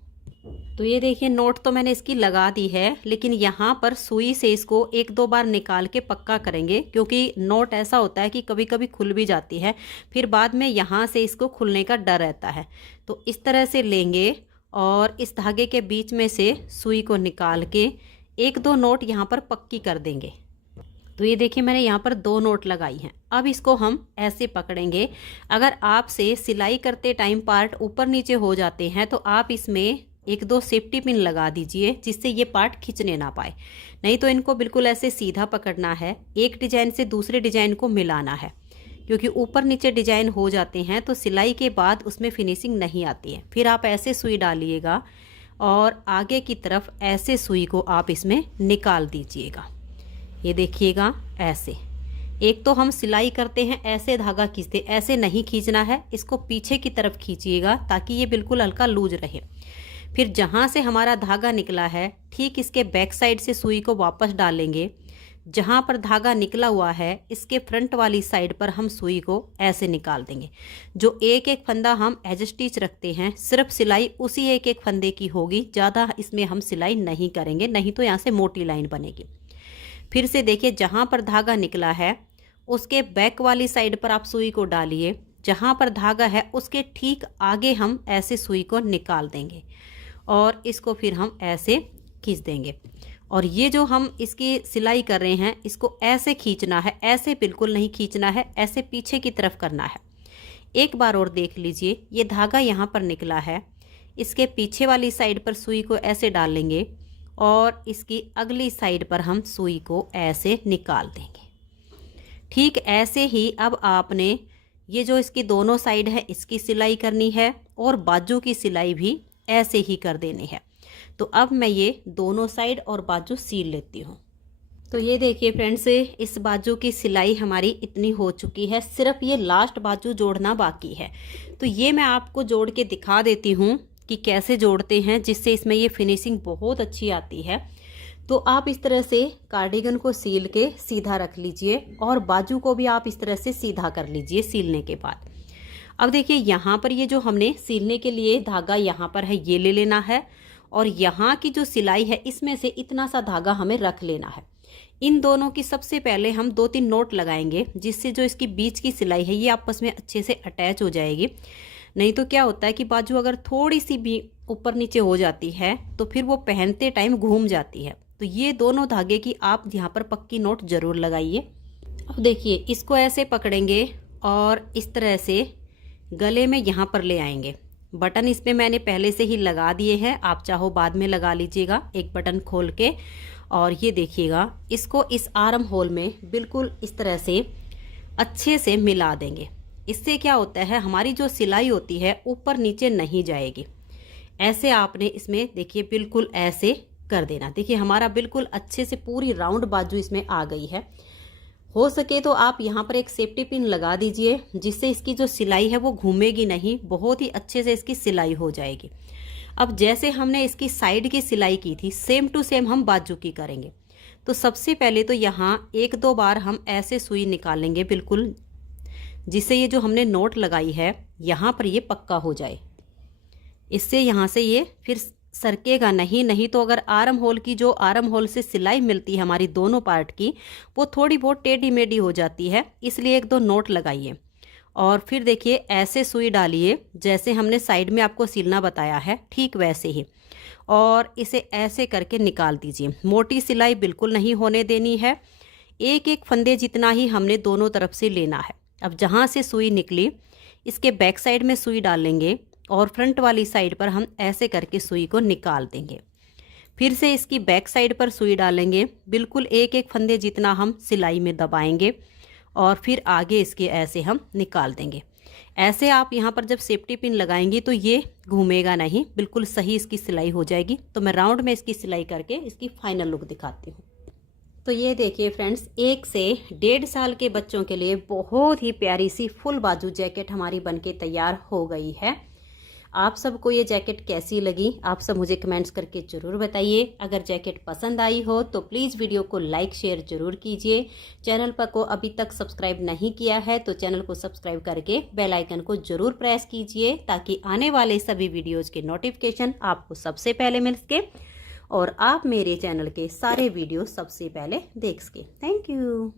तो ये देखिए, नोट तो मैंने इसकी लगा दी है, लेकिन यहाँ पर सुई से इसको 1-2 बार निकाल के पक्का करेंगे, क्योंकि नोट ऐसा होता है कि कभी कभी खुल भी जाती है, फिर बाद में यहाँ से इसको खुलने का डर रहता है। तो इस तरह से लेंगे और इस धागे के बीच में से सुई को निकाल के 1-2 नोट यहाँ पर पक्की कर देंगे। तो ये देखिए, मैंने यहाँ पर 2 नोट लगाई हैं। अब इसको हम ऐसे पकड़ेंगे। अगर आपसे सिलाई करते टाइम पार्ट ऊपर नीचे हो जाते हैं तो आप इसमें 1-2 सेफ्टी पिन लगा दीजिए, जिससे ये पार्ट खींचने ना पाए। नहीं तो इनको बिल्कुल ऐसे सीधा पकड़ना है, एक डिजाइन से दूसरे डिजाइन को मिलाना है, क्योंकि ऊपर नीचे डिजाइन हो जाते हैं तो सिलाई के बाद उसमें फिनिशिंग नहीं आती है। फिर आप ऐसे सुई डालिएगा और आगे की तरफ ऐसे सुई को आप इसमें निकाल दीजिएगा। ये देखिएगा, ऐसे। एक तो हम सिलाई करते हैं ऐसे धागा खींचते, ऐसे नहीं खींचना है, इसको पीछे की तरफ खींचिएगा ताकि ये बिल्कुल हल्का लूज रहे। फिर जहाँ से हमारा धागा निकला है ठीक इसके बैक साइड से सुई को वापस डालेंगे। जहाँ पर धागा निकला हुआ है इसके फ्रंट वाली साइड पर हम सुई को ऐसे निकाल देंगे। जो एक एक फंदा हम एज स्टिच रखते हैं, सिर्फ सिलाई उसी एक एक फंदे की होगी, ज़्यादा इसमें हम सिलाई नहीं करेंगे, नहीं तो यहाँ से मोटी लाइन बनेगी। फिर से देखिए, जहाँ पर धागा निकला है उसके बैक वाली साइड पर आप सुई को डालिए। जहाँ पर धागा है उसके ठीक आगे हम ऐसे सुई को निकाल देंगे और इसको फिर हम ऐसे खींच देंगे। और ये जो हम इसकी सिलाई कर रहे हैं इसको ऐसे खींचना है, ऐसे बिल्कुल नहीं खींचना है, ऐसे पीछे की तरफ करना है। एक बार और देख लीजिए, ये धागा यहाँ पर निकला है, इसके पीछे वाली साइड पर सुई को ऐसे डाल लेंगे और इसकी अगली साइड पर हम सुई को ऐसे निकाल देंगे। ठीक ऐसे ही अब आपने ये जो इसकी दोनों साइड है इसकी सिलाई करनी है और बाजू की सिलाई भी ऐसे ही कर देनी है। तो अब मैं ये दोनों साइड और बाजू सील लेती हूँ। तो ये देखिए फ्रेंड्स, इस बाजू की सिलाई हमारी इतनी हो चुकी है, सिर्फ ये लास्ट बाजू जोड़ना बाकी है। तो ये मैं आपको जोड़ के दिखा देती हूँ कि कैसे जोड़ते हैं, जिससे इसमें ये फिनिशिंग बहुत अच्छी आती है। तो आप इस तरह से कार्डिगन को सील के सीधा रख लीजिए और बाजू को भी आप इस तरह से सीधा कर लीजिए सीलने के बाद। अब देखिए यहाँ पर ये जो हमने सीलने के लिए धागा यहाँ पर है ये ले लेना है और यहाँ की जो सिलाई है इसमें से इतना सा धागा हमें रख लेना है। इन दोनों की सबसे पहले हम 2-3 नोट लगाएंगे, जिससे जो इसकी बीच की सिलाई है ये आपस में अच्छे से अटैच हो जाएगी। नहीं तो क्या होता है कि बाजू अगर थोड़ी सी भी ऊपर नीचे हो जाती है तो फिर वो पहनते टाइम घूम जाती है। तो ये दोनों धागे की आप यहाँ पर पक्की नोट ज़रूर लगाइए। अब देखिए इसको ऐसे पकड़ेंगे और इस तरह से गले में यहाँ पर ले आएंगे। बटन इसमें मैंने पहले से ही लगा दिए हैं, आप चाहो बाद में लगा लीजिएगा एक बटन खोल के। और ये देखिएगा इसको इस आर्म होल में बिल्कुल इस तरह से अच्छे से मिला देंगे। इससे क्या होता है हमारी जो सिलाई होती है ऊपर नीचे नहीं जाएगी। ऐसे आपने इसमें देखिए बिल्कुल ऐसे कर देना। देखिए हमारा बिल्कुल अच्छे से पूरी राउंड बाजू इसमें आ गई है। हो सके तो आप यहाँ पर एक सेफ्टी पिन लगा दीजिए, जिससे इसकी जो सिलाई है वो घूमेगी नहीं, बहुत ही अच्छे से इसकी सिलाई हो जाएगी। अब जैसे हमने इसकी साइड की सिलाई की थी सेम टू सेम हम बाजू की करेंगे। तो सबसे पहले तो यहाँ 1-2 बार हम ऐसे सुई निकालेंगे बिल्कुल, जिससे ये जो हमने नोट लगाई है यहाँ पर ये पक्का हो जाए। इससे यहाँ से ये फिर सरकेगा नहीं तो अगर आर्म होल की जो आर्म होल से सिलाई मिलती है हमारी दोनों पार्ट की वो थोड़ी बहुत टेढ़ी मेढ़ी हो जाती है। इसलिए 1-2 नोट लगाइए और फिर देखिए ऐसे सुई डालिए जैसे हमने साइड में आपको सिलना बताया है, ठीक वैसे ही, और इसे ऐसे करके निकाल दीजिए। मोटी सिलाई बिल्कुल नहीं होने देनी है, एक फंदे जितना ही हमने दोनों तरफ से लेना है। अब जहाँ से सुई निकली इसके बैक साइड में सुई डालेंगे और फ्रंट वाली साइड पर हम ऐसे करके सुई को निकाल देंगे। फिर से इसकी बैक साइड पर सुई डालेंगे, बिल्कुल एक फंदे जितना हम सिलाई में दबाएंगे और फिर आगे इसके ऐसे हम निकाल देंगे। ऐसे आप यहाँ पर जब सेफ्टी पिन लगाएंगी तो ये घूमेगा नहीं, बिल्कुल सही इसकी सिलाई हो जाएगी। तो मैं राउंड में इसकी सिलाई करके इसकी फाइनल लुक दिखाती हूँ। तो ये देखिए फ्रेंड्स, 1 से 1.5 साल के बच्चों के लिए बहुत ही प्यारी सी फुल बाजू जैकेट हमारी बनके तैयार हो गई है। आप सबको ये जैकेट कैसी लगी आप सब मुझे कमेंट्स करके ज़रूर बताइए। अगर जैकेट पसंद आई हो तो प्लीज़ वीडियो को लाइक शेयर ज़रूर कीजिए। चैनल पर को अभी तक सब्सक्राइब नहीं किया है तो चैनल को सब्सक्राइब करके बेल आइकन को ज़रूर प्रेस कीजिए, ताकि आने वाले सभी वीडियोज़ के नोटिफिकेशन आपको सबसे पहले मिल सके और आप मेरे चैनल के सारे वीडियो सबसे पहले देख सके। Thank you.